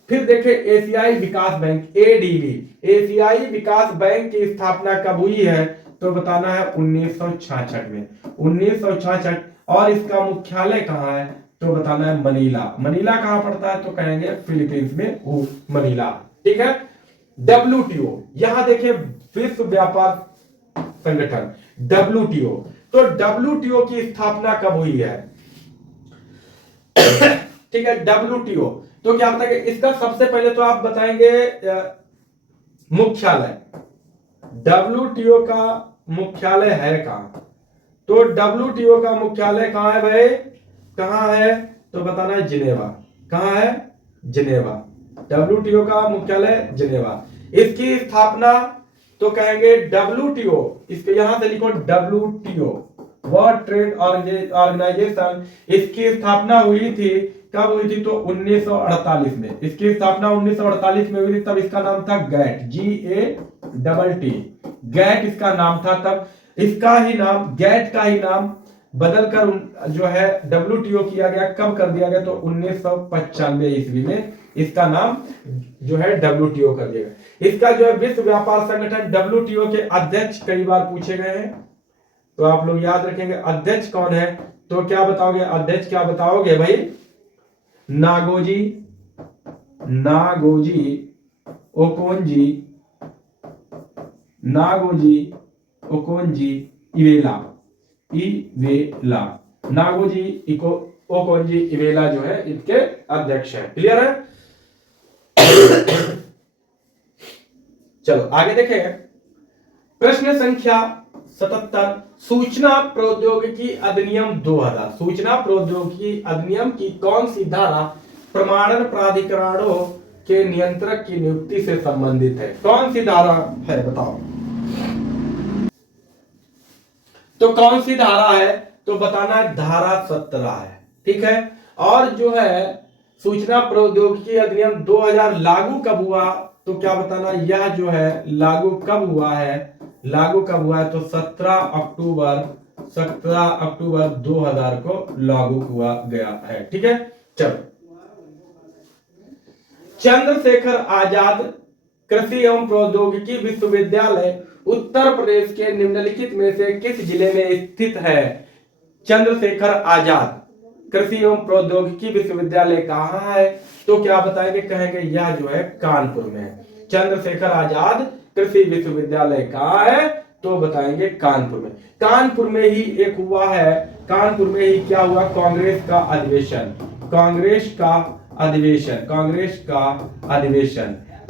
फिर देखें एशियाई विकास बैंक, एडीबी, एशियाई विकास बैंक की स्थापना कब हुई है? तो बताना है 1966 में, 1966। और इसका मुख्यालय कहां है? तो बताना है मनीला। मनीला कहां पड़ता है? तो कहेंगे फिलीपींस में मनीला। ठीक है, डब्ल्यूटीओ, यहां देखिए विश्व व्यापार संगठन डब्ल्यूटीओ। तो डब्ल्यूटीओ की स्थापना कब हुई है? ठीक है, डब्ल्यूटीओ तो क्या बताएंगे? इसका सबसे पहले तो आप बताएंगे मुख्यालय। डब्ल्यूटीओ का मुख्यालय है कहां? तो डब्ल्यूटीओ का मुख्यालय कहां है भाई? कहां है? तो बताना है जिनेवा। कहां है? जिनेवा। डब्ल्यूटीओ का मुख्यालय जिनेवा। इसकी स्थापना तो कहेंगे डब्ल्यूटीओ, इसके यहां से लिखो डब्ल्यूटीओ, वर्ल्ड ट्रेड ऑर्गेनाइजेशन। इसकी स्थापना हुई थी, कब हुई थी? तो 1948 में। इसकी स्थापना 1948 में हुई थी। तब इसका नाम था गैट, GATT, गैट इसका नाम था। तब इसका ही नाम, गैट का ही नाम बदलकर जो है WTO किया गया। कब कर दिया गया? तो 1995 ईस्वी में इसका नाम जो है WTO कर दिया गया। इसका जो है विश्व व्यापार संगठन WTO के अध्यक्ष कई बार पूछे गए हैं, तो आप लोग याद रखेंगे अध्यक्ष कौन है। तो क्या बताओगे? अध्यक्ष क्या बताओगे भाई? Ngozi Okonjo Iweala. Ngozi Okonjo Iweala जो है इसके अध्यक्ष है। क्लियर है? चलो आगे देखेंगे। प्रश्न संख्या 77, सूचना प्रौद्योगिकी अधिनियम 2000। सूचना प्रौद्योगिकी अधिनियम की कौन सी धारा प्रमाणन प्राधिकरणों के नियंत्रक की नियुक्ति से संबंधित है? कौन सी धारा है बताओ? तो कौन सी धारा है? तो बताना है धारा 17 है। ठीक है। और जो है सूचना प्रौद्योगिकी अधिनियम 2000 लागू कब हुआ? तो क्या बताना? यह जो है लागू कब हुआ है? तो 17 अक्टूबर 2000 को लागू हुआ गया है। ठीक है। चलो, चंद्रशेखर आजाद कृषि एवं प्रौद्योगिकी विश्वविद्यालय उत्तर प्रदेश के निम्नलिखित में से किस जिले में स्थित है? चंद्रशेखर आजाद कृषि एवं प्रौद्योगिकी विश्वविद्यालय कहाँ है? तो क्या बताएंगे? कहेंगे यह जो है कानपुर में है। चंद्रशेखर आजाद कृषि विश्वविद्यालय कहाँ है? तो बताएंगे कानपुर में। कानपुर में ही एक हुआ है, कानपुर में ही क्या हुआ? कांग्रेस का अधिवेशन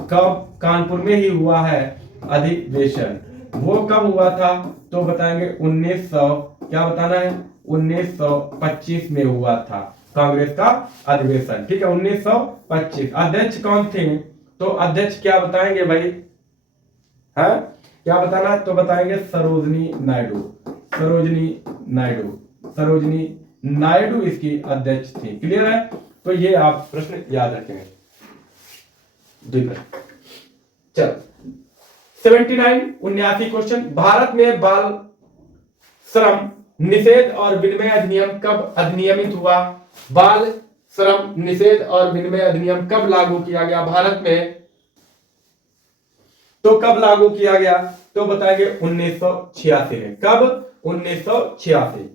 कब? कानपुर में ही हुआ है अधिवेशन। वो कब हुआ था? तो बताएंगे 1900, क्या बताना है? 1925 में हुआ था कांग्रेस का अधिवेशन। ठीक है, 1925। अध्यक्ष कौन थे? तो अध्यक्ष क्या बताएंगे भाई? है क्या बताना है? तो बताएंगे सरोजनी नायडू इसकी अध्यक्ष थी। क्लियर है? तो ये आप प्रश्न याद रखेंगे। चलो 79 क्वेश्चन। भारत में बाल श्रम निषेध और विनिमय अधिनियम कब अधिनियमित हुआ? बाल श्रम निषेध और विनिमय अधिनियम कब लागू किया गया भारत में? तो कब लागू किया गया? तो बताएंगे 1986 में। कब? 1986।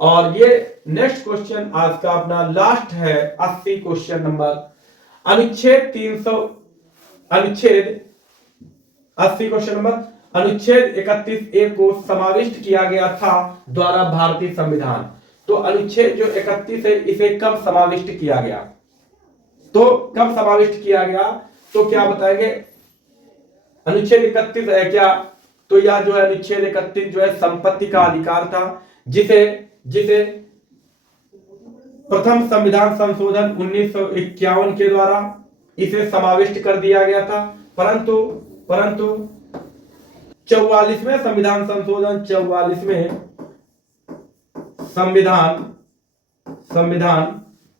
और ये नेक्स्ट क्वेश्चन आज का अपना लास्ट है, 80 क्वेश्चन नंबर। अनुच्छेद 80 क्वेश्चन नंबर। अनुच्छेद 31A को समाविष्ट किया गया था द्वारा भारतीय संविधान। तो अनुच्छेद जो 31 है इसे कब समाविष्ट किया गया? तो कब समाविष्ट किया गया? तो क्या बताएंगे? अनुच्छेद 31 है क्या? तो यह जो है अनुच्छेद 31 जो है संपत्ति का अधिकार था, जिसे प्रथम संविधान संशोधन 1951 के द्वारा इसे समाविष्ट कर दिया गया था। परंतु 44वें संविधान संशोधन 44वें संविधान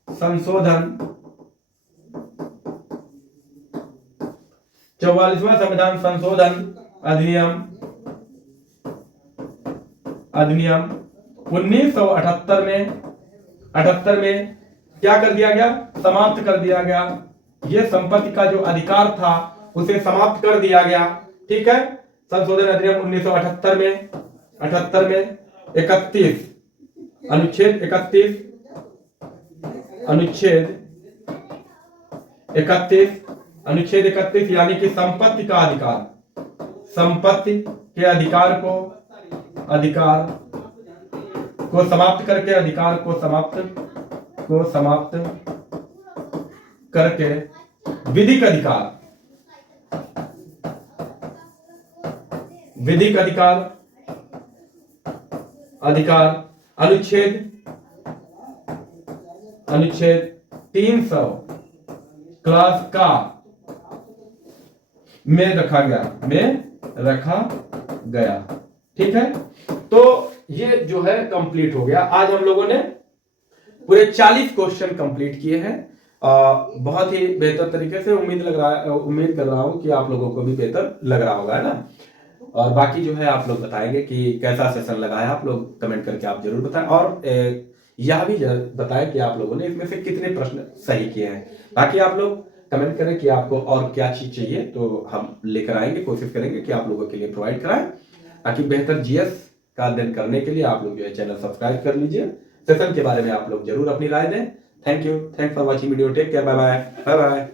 संशोधन 44वां संविधान संशोधन अधिनियम 1978 में क्या कर दिया गया? समाप्त कर दिया गया। ये संपत्ति का जो अधिकार था उसे समाप्त कर दिया गया। ठीक है, संशोधन अधिनियम 1978 में 31 अनुच्छेद 31 यानी कि संपत्ति के अधिकार को समाप्त करके विधिक अधिकार अनुच्छेद 300 क्लास का में रखा गया। ठीक है, तो ये जो है कंप्लीट हो गया। आज हम लोगों ने पूरे 40 क्वेश्चन कंप्लीट किए हैं। बहुत ही बेहतर तरीके से उम्मीद कर रहा हूं कि आप लोगों को भी बेहतर लग रहा होगा, है ना। और बाकी जो है आप लोग बताएंगे कि कैसा सेशन लगा है, आप लोग कमेंट करके आप जरूर बताएं। और यह भी बताएं कि आप लोगों ने इसमें से कितने प्रश्न सही किए हैं। बाकी आप लोग कमेंट करें कि आपको और क्या चीज चाहिए, तो हम लेकर आएंगे, कोशिश करेंगे कि आप लोगों के लिए प्रोवाइड कराएं। ताकि बेहतर जीएस का अध्ययन करने के लिए आप लोग जो है चैनल सब्सक्राइब कर लीजिए। सेशन के बारे में आप लोग जरूर अपनी राय दें। Thank you, thanks for watching video, take care, bye bye, bye bye.